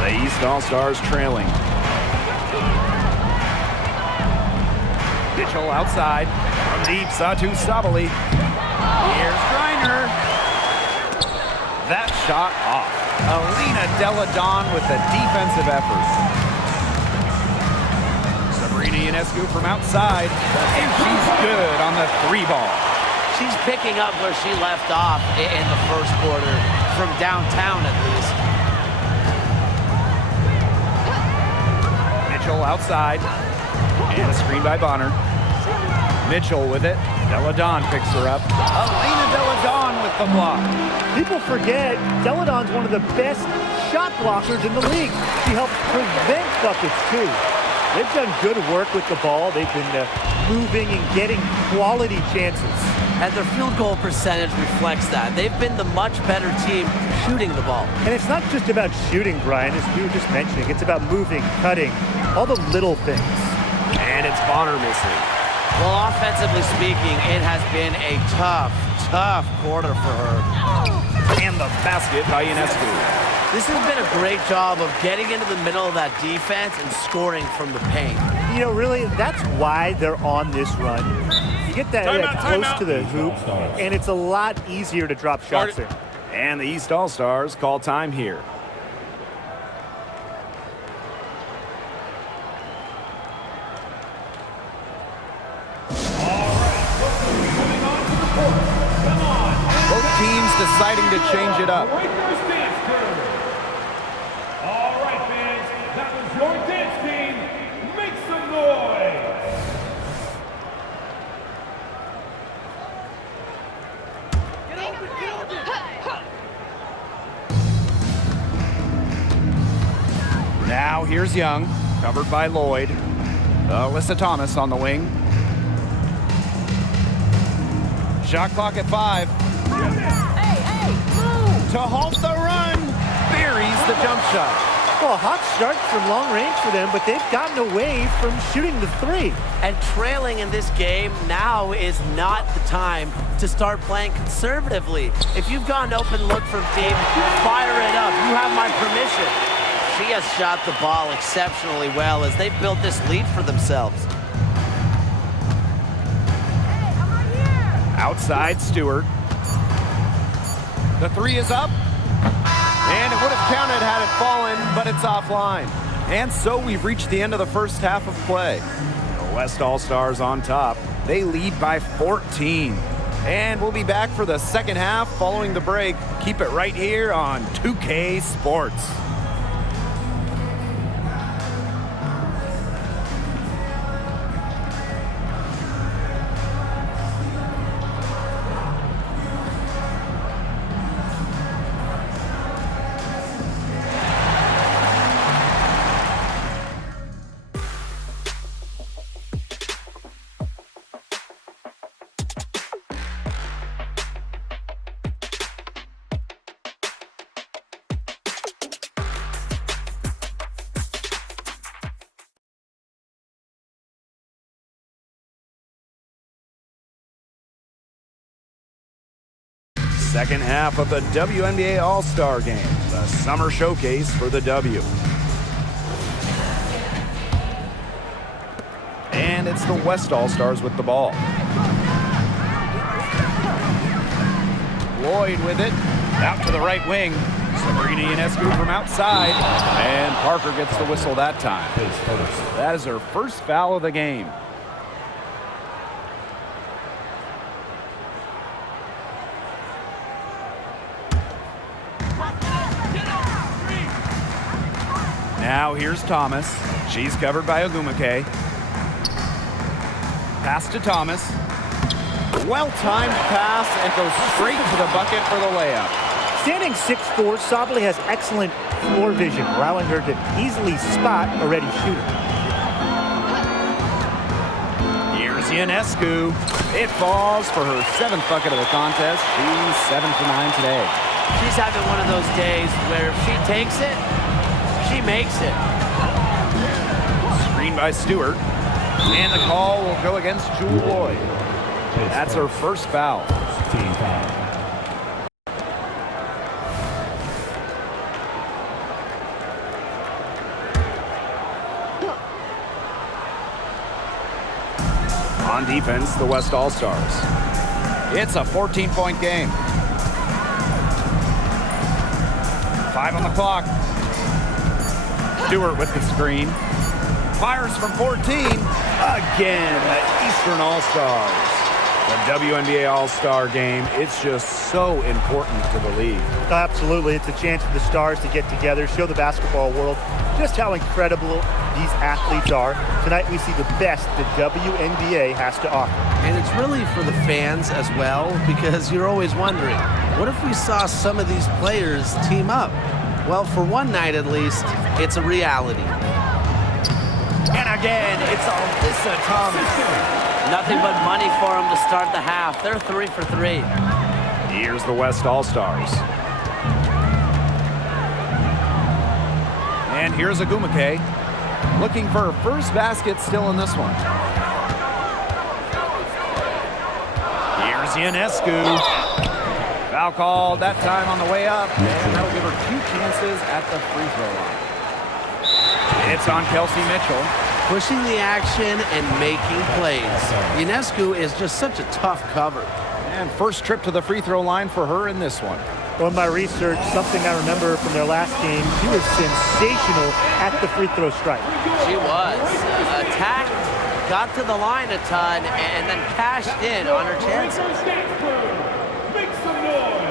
The East All-Stars trailing. Mitchell outside. From deep, Satu Sabali. Here's Griner. That shot off. Elena Deladon with the defensive effort. Ionescu from outside, and she's good on the 3 ball. She's picking up where she left off in the first quarter, from downtown at least. Mitchell outside. And a screen by Bonner. Mitchell with it. Deladon picks her up. Elena Deladon with the block. People forget Deladon's one of the best shot blockers in the league. She helps prevent buckets, too. They've done good work with the ball. They've been moving and getting quality chances. And their field goal percentage reflects that. They've been the much better team shooting the ball. And it's not just about shooting, Brian, as we were just mentioning. It's about moving, cutting, all the little things. And it's Bonner missing. Well, offensively speaking, it has been a tough quarter for her. And the basket by Ionescu. This has been a great job of getting into the middle of that defense and scoring from the paint. You know, really, that's why they're on this run. You get that close to the hoop, and it's a lot easier to drop shots there. And the East All-Stars call time here. Both teams deciding to change it up. All right, fans, that was your dance team. Make some noise. Now here's Young, covered by Lloyd. Alyssa Thomas on the wing. Shot clock at 5. To halt the run, buries the jump shot. Well, a hot start from long range for them, but they've gotten away from shooting the three. And trailing in this game now is not the time to start playing conservatively. If you've got an open look from deep, fire it up. You have my permission. She has shot the ball exceptionally well as they've built this lead for themselves. Outside Stewart. The 3 is up. And it would have counted had it fallen, but it's offline. And so we've reached the end of the first half of play. The West All-Stars on top. They lead by 14. And we'll be back for the second half following the break. Keep it right here on 2K Sports. Second half of the WNBA All-Star Game, the summer showcase for the W. And it's the West All-Stars with the ball. Lloyd with it, out to the right wing. Sabrina Ionescu from outside, and Parker gets the whistle that time. That is her first foul of the game. Now here's Thomas. She's covered by Ogumake. Pass to Thomas. Well-timed pass and goes straight to the bucket for the layup. Standing 6'4", Sabally has excellent floor vision, allowing her to easily spot a ready shooter. Here's Ionescu. It falls for her 7th bucket of the contest. She's 7 for 9 today. She's having one of those days where if she takes it, she makes it. Screen by Stewart. And the call will go against Jewel Lloyd. That's her first foul. Team foul. On defense, the West All-Stars. It's a 14-point game. 5 on the clock. Stewart with the screen. Fires from 14. Again, the Eastern All-Stars. The WNBA All-Star Game, it's just so important to the league. Absolutely. It's a chance for the stars to get together, show the basketball world just how incredible these athletes are. Tonight we see the best the WNBA has to offer. And it's really for the fans as well, because you're always wondering, what if we saw some of these players team up? Well, for one night at least, it's a reality. And again, it's Alyssa Thomas. Nothing but money for them to start the half. They're 3 for 3. Here's the West All-Stars. And here's Agumake, looking for her first basket still in this one. Here's Ionescu. Foul called that time on the way up, and that'll give her 2 chances at the free throw line. It's on Kelsey Mitchell. Pushing the action and making plays. Ionescu is just such a tough cover. And first trip to the free throw line for her in this one. Well, in my research, something I remember from their last game, she was sensational at the free throw strike. She was. Attacked, got to the line a ton, and then cashed in on her chances. Make some noise.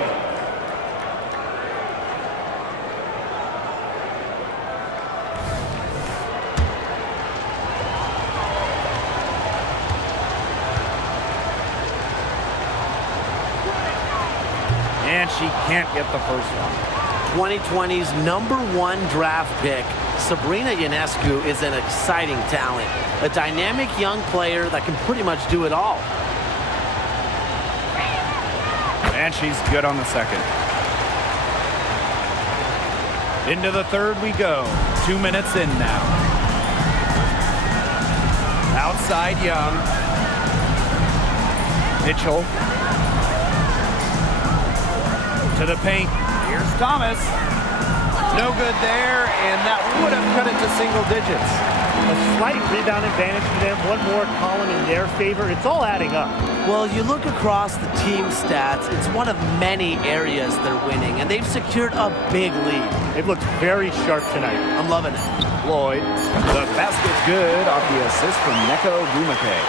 And she can't get the first one. 2020's #1 draft pick, Sabrina Ionescu, is an exciting talent. A dynamic young player that can pretty much do it all. And she's good on the second. Into the third we go. 2 minutes in now. Outside Young. Mitchell. To the paint. Here's Thomas. No good there, and that would have cut it to single digits. A slight rebound advantage for them. One more column in their favor. It's all adding up. Well, you look across the team stats, it's one of many areas they're winning, and they've secured a big lead. It looks very sharp tonight. I'm loving it. Lloyd. The basket's good off the assist from Neko Agumake.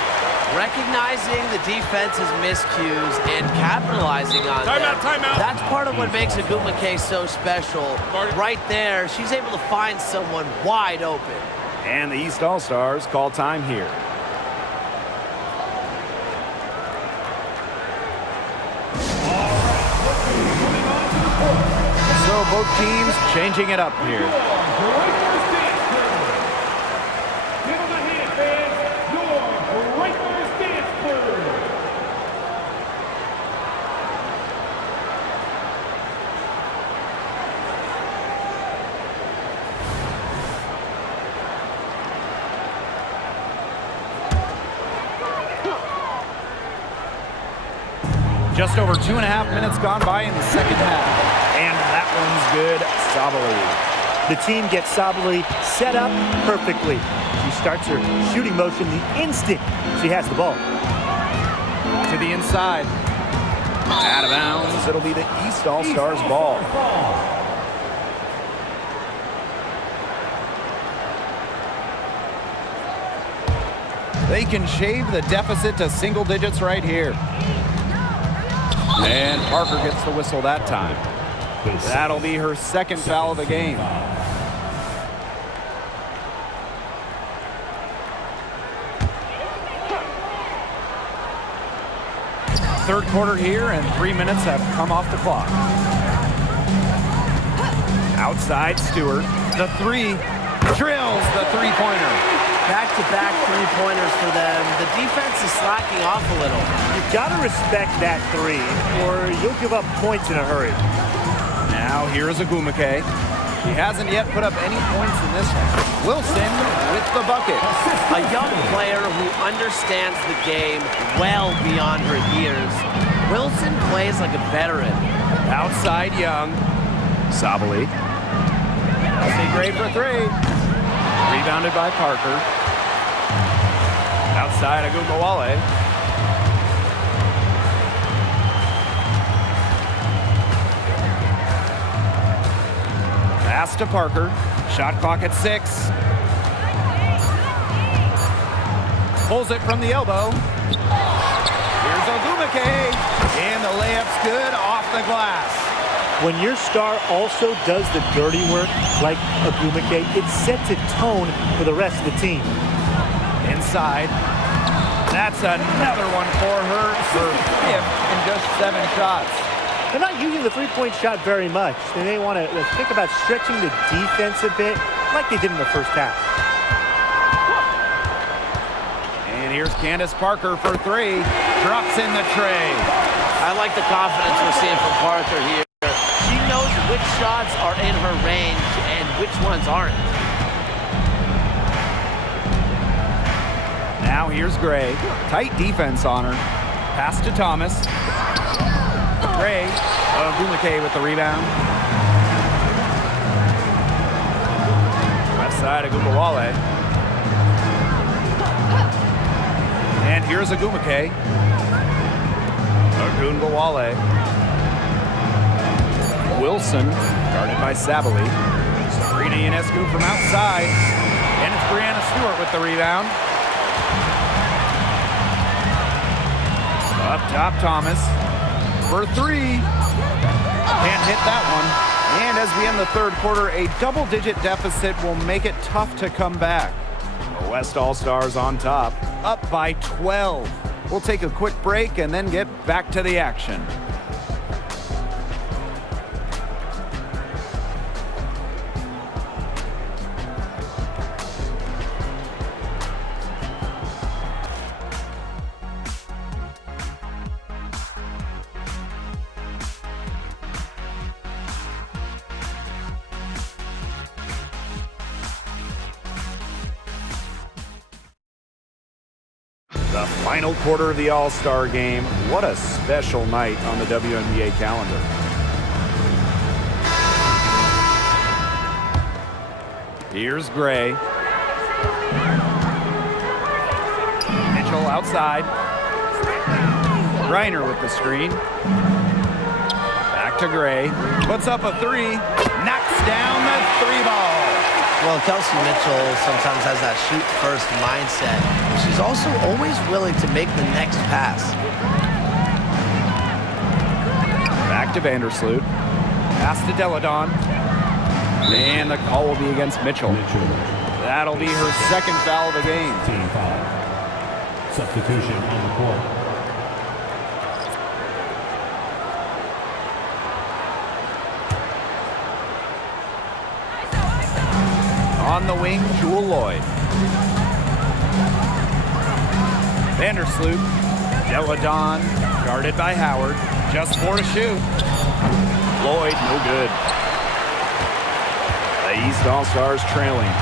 Recognizing the defense's miscues and capitalizing on them. Timeout. That's part of what makes Agumake so special. Right there, she's able to find someone wide open. And the East All-Stars call time here. So both teams changing it up here. Just over 2.5 minutes gone by in the second half. And that one's good. Sabali. The team gets Sabali set up perfectly. She starts her shooting motion the instant she has the ball. To the inside. Out of bounds. It'll be the East All-Stars ball. They can shave the deficit to single digits right here. And Parker gets the whistle that time. That'll be her second foul of the game. Third quarter here, and 3 minutes have come off the clock. Outside Stewart. The three. Drills the three-pointer. Back-to-back three-pointers for them. The defense is slacking off a little. You've got to respect that three, or you'll give up points in a hurry. Now here's Agumake. She hasn't yet put up any points in this one. Wilson with the bucket. A young player who understands the game well beyond her years. Wilson plays like a veteran. Outside Young. Sabali. Kelsey Gray for three. Rebounded by Parker. Outside Agumawale. Pass to Parker. Shot clock at 6. Pulls it from the elbow. Here's Agumawale. Ogumake, and the layup's good off the glass. When your star also does the dirty work like Ogumake, it sets a tone for the rest of the team. Inside. That's another one for her, her fifth in just 7 shots. They're not using the three-point shot very much. They may want to think about stretching the defense a bit like they did in the first half. And here's Candace Parker for 3. Drops in the tray. I like the confidence we're seeing from Parker here. She knows which shots are in her range and which ones aren't. Now here's Gray. Tight defense on her. Pass to Thomas. Gray. Ogumake with the rebound. Left side, Agumbawale. And here's Ogumake. Agumbawale. Wilson, guarded by Sabali. Sabrina Ionescu from outside. And it's Brianna Stewart with the rebound. Up top, Thomas for 3. Can't hit that one. And as we end the third quarter, a double-digit deficit will make it tough to come back. The West All-Stars on top, up by 12. We'll take a quick break and then get back to the action. The final quarter of the All-Star Game. What a special night on the WNBA calendar. Here's Gray. Mitchell outside. Reiner with the screen. Back to Gray. Puts up a 3. Knocks down the 3 ball. Well, Kelsey Mitchell sometimes has that shoot-first mindset. She's also always willing to make the next pass. Back to Vandersloot. Pass to Deladon. And the call will be against Mitchell. That'll be her second foul of the game. Team foul. Substitution on the court. On the wing, Jewel Lloyd. Vandersloot. Deladon, guarded by Howard. Just 4 to shoot. Lloyd, no good. The East All-Stars trailing.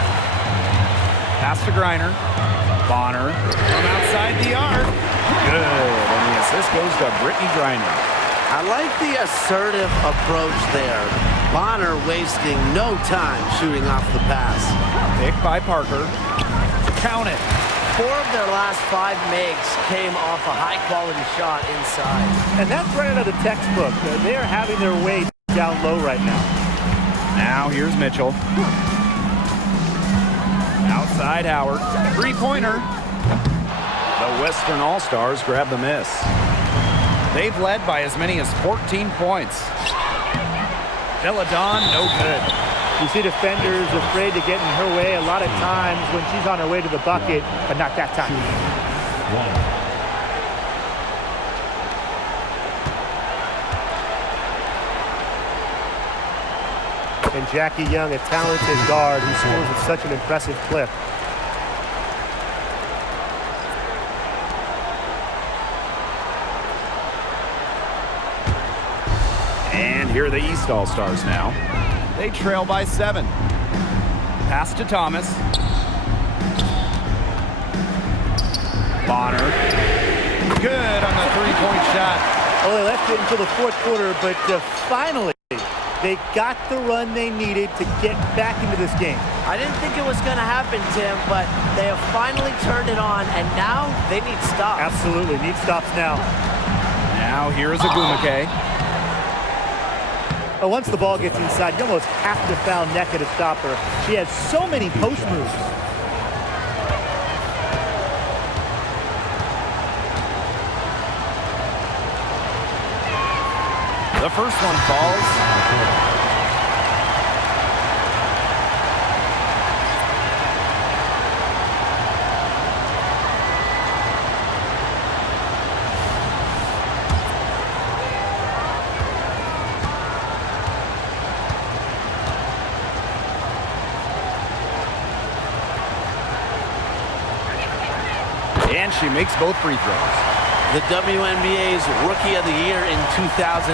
Pass to Griner. Bonner from outside the arc. Good. And the assist goes to Brittany Griner. I like the assertive approach there. Bonner wasting no time shooting off the pass. Picked by Parker. Count it. 4 of their last 5 makes came off a high-quality shot inside. And that's right out of the textbook. They are having their way down low right now. Now here's Mitchell. Outside Howard. 3-pointer. The Western All-Stars grab the miss. They've led by as many as 14 points. Deladon, no good. You see defenders afraid to get in her way a lot of times when she's on her way to the bucket, but not that time. And Jackie Young, a talented guard who scores at such an impressive clip. And here are the East All-Stars now. They trail by 7. Pass to Thomas. Bonner. Good on the 3-point shot. Well, they left it until the fourth quarter, but finally, they got the run they needed to get back into this game. I didn't think it was going to happen, Tim, but they have finally turned it on, and now they need stops. Absolutely, need stops now. Now here's Ogumake. But once the ball gets inside, you almost have to foul Nneka to stop her. She has so many post moves. first one falls. And she makes both free throws. The WNBA's Rookie of the Year in 2012,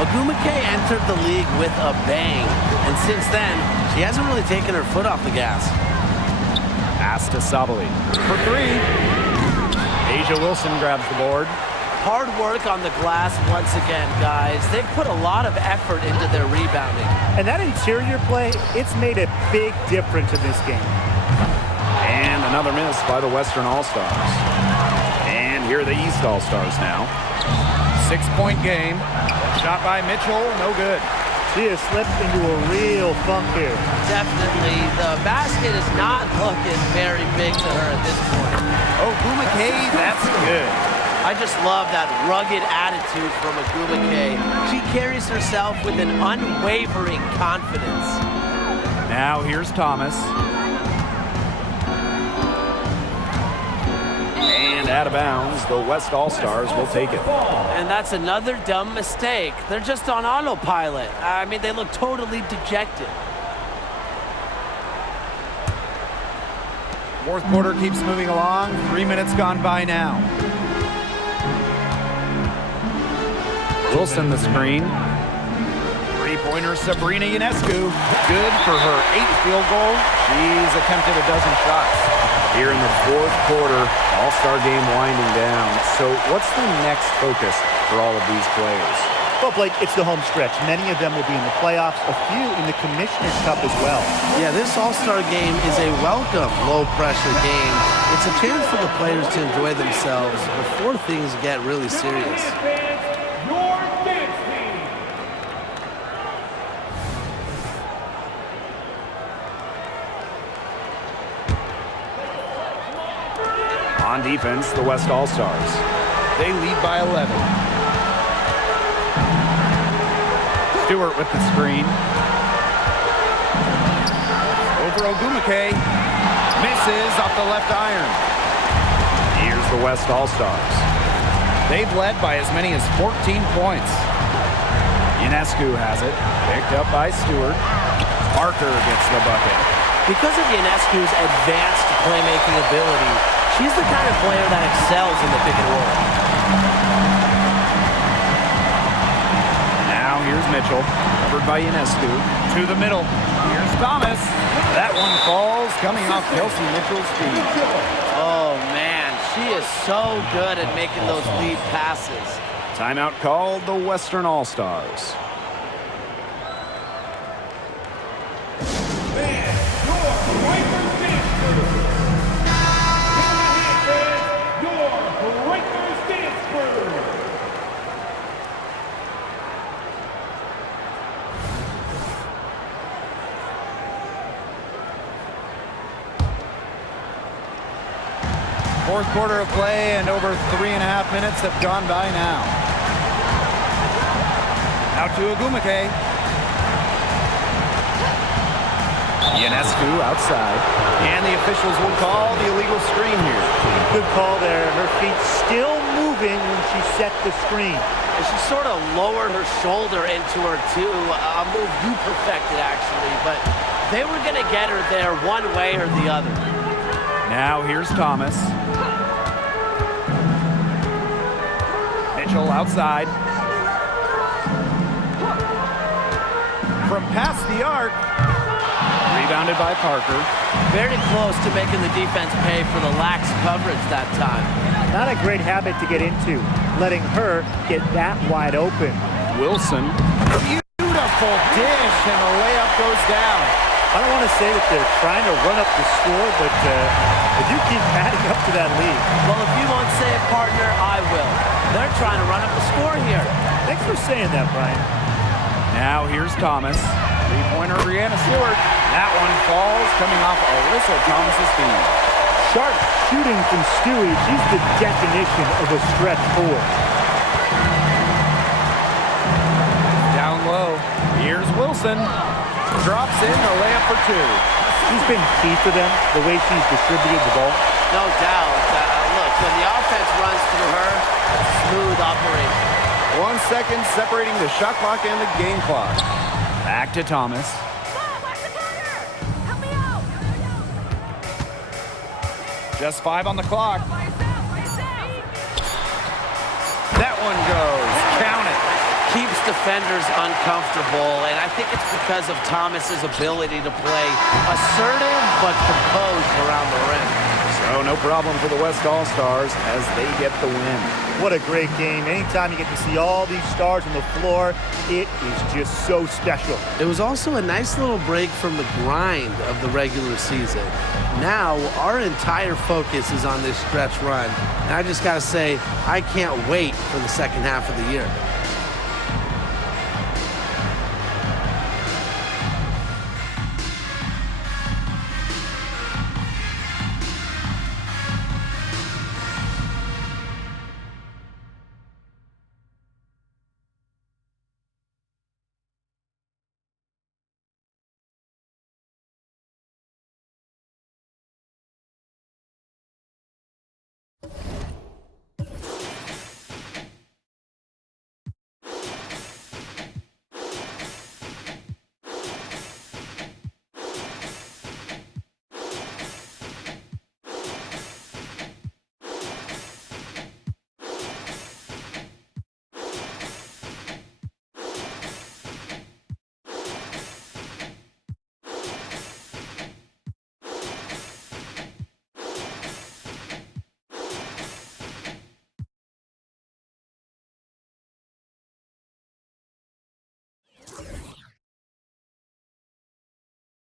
Ogumake entered the league with a bang. And since then, she hasn't really taken her foot off the gas. Pass to Sabali for three. Asia Wilson grabs the board. Hard work on the glass once again, guys. They've put a lot of effort into their rebounding. And that interior play, it's made a big difference in this game. And another miss by the Western All-Stars. And here are the East All-Stars now. 6-point game. Shot by Mitchell, no good. She has slipped into a real funk here. Definitely. The basket is not looking very big to her at this point. Oh, Ogumake, that's good. I just love that rugged attitude from Ogumake. She carries herself with an unwavering confidence. Now here's Thomas. And out of bounds, the West All-Stars will take it. And that's another dumb mistake. They're just on autopilot. I mean, they look totally dejected. Fourth quarter keeps moving along. 3 minutes gone by now. Wilson the screen. Three-pointer Sabrina Ionescu. Good for her 8th field goal. She's attempted a dozen shots. Here in the fourth quarter, All-Star game winding down. So what's the next focus for all of these players? Well, Blake, it's the home stretch. Many of them will be in the playoffs, a few in the Commissioner's Cup as well. Yeah, this All-Star game is a welcome low-pressure game. It's a chance for the players to enjoy themselves before things get really serious. Your dance team. On defense, the West All-Stars. They lead by 11. Stewart with the screen. Over Ogumake. Misses off the left iron. Here's the West All-Stars. They've led by as many as 14 points. Ionescu has it. Picked up by Stewart. Parker gets the bucket. Because of Ionescu's advanced playmaking ability, she's the kind of player that excels in the pick and roll. Now here's Mitchell, covered by Ionescu. To the middle. Here's Thomas. That one falls, coming off Kelsey Mitchell's feet. Oh, man, she is so good at making those lead passes. Timeout called the Western All-Stars. Fourth quarter of play, and over 3.5 minutes have gone by now. Out to Ogumake. Ionescu outside. And the officials will call the illegal screen here. Good call there. Her feet still moving when she set the screen. And she sort of lowered her shoulder into her, too. A move you perfected, actually. But they were going to get her there one way or the other. Now here's Thomas. Mitchell outside. From past the arc. Rebounded by Parker. Very close to making the defense pay for the lax coverage that time. Not a great habit to get into, letting her get that wide open. Wilson. Beautiful dish, and the layup goes down. I don't want to say that they're trying to run up the score, but they do keep adding up to that lead. Well, if you won't say it, partner, I will. They're trying to run up the score here. Thanks for saying that, Brian. Now here's Thomas. Three-pointer, Brianna Stewart. That one falls, coming off Alyssa Thomas's feet. Sharp shooting from Stewie. She's the definition of a stretch four. Here's Wilson. Drops in the layup for two. She's been key for them, the way she's distributed the ball. No doubt. Look, when the offense runs through her, smooth operation. 1 second separating the shot clock and the game clock. Back to Thomas. Just 5 on the clock. That one goes. Count it. Keeps defenders uncomfortable, and I think it's because of Thomas's ability to play assertive but composed around the rim. So no problem for the West All-Stars as they get the win. What a great game. Anytime you get to see all these stars on the floor, it is just so special. It was also a nice little break from the grind of the regular season. Now, our entire focus is on this stretch run. And I just got to say, I can't wait for the second half of the year.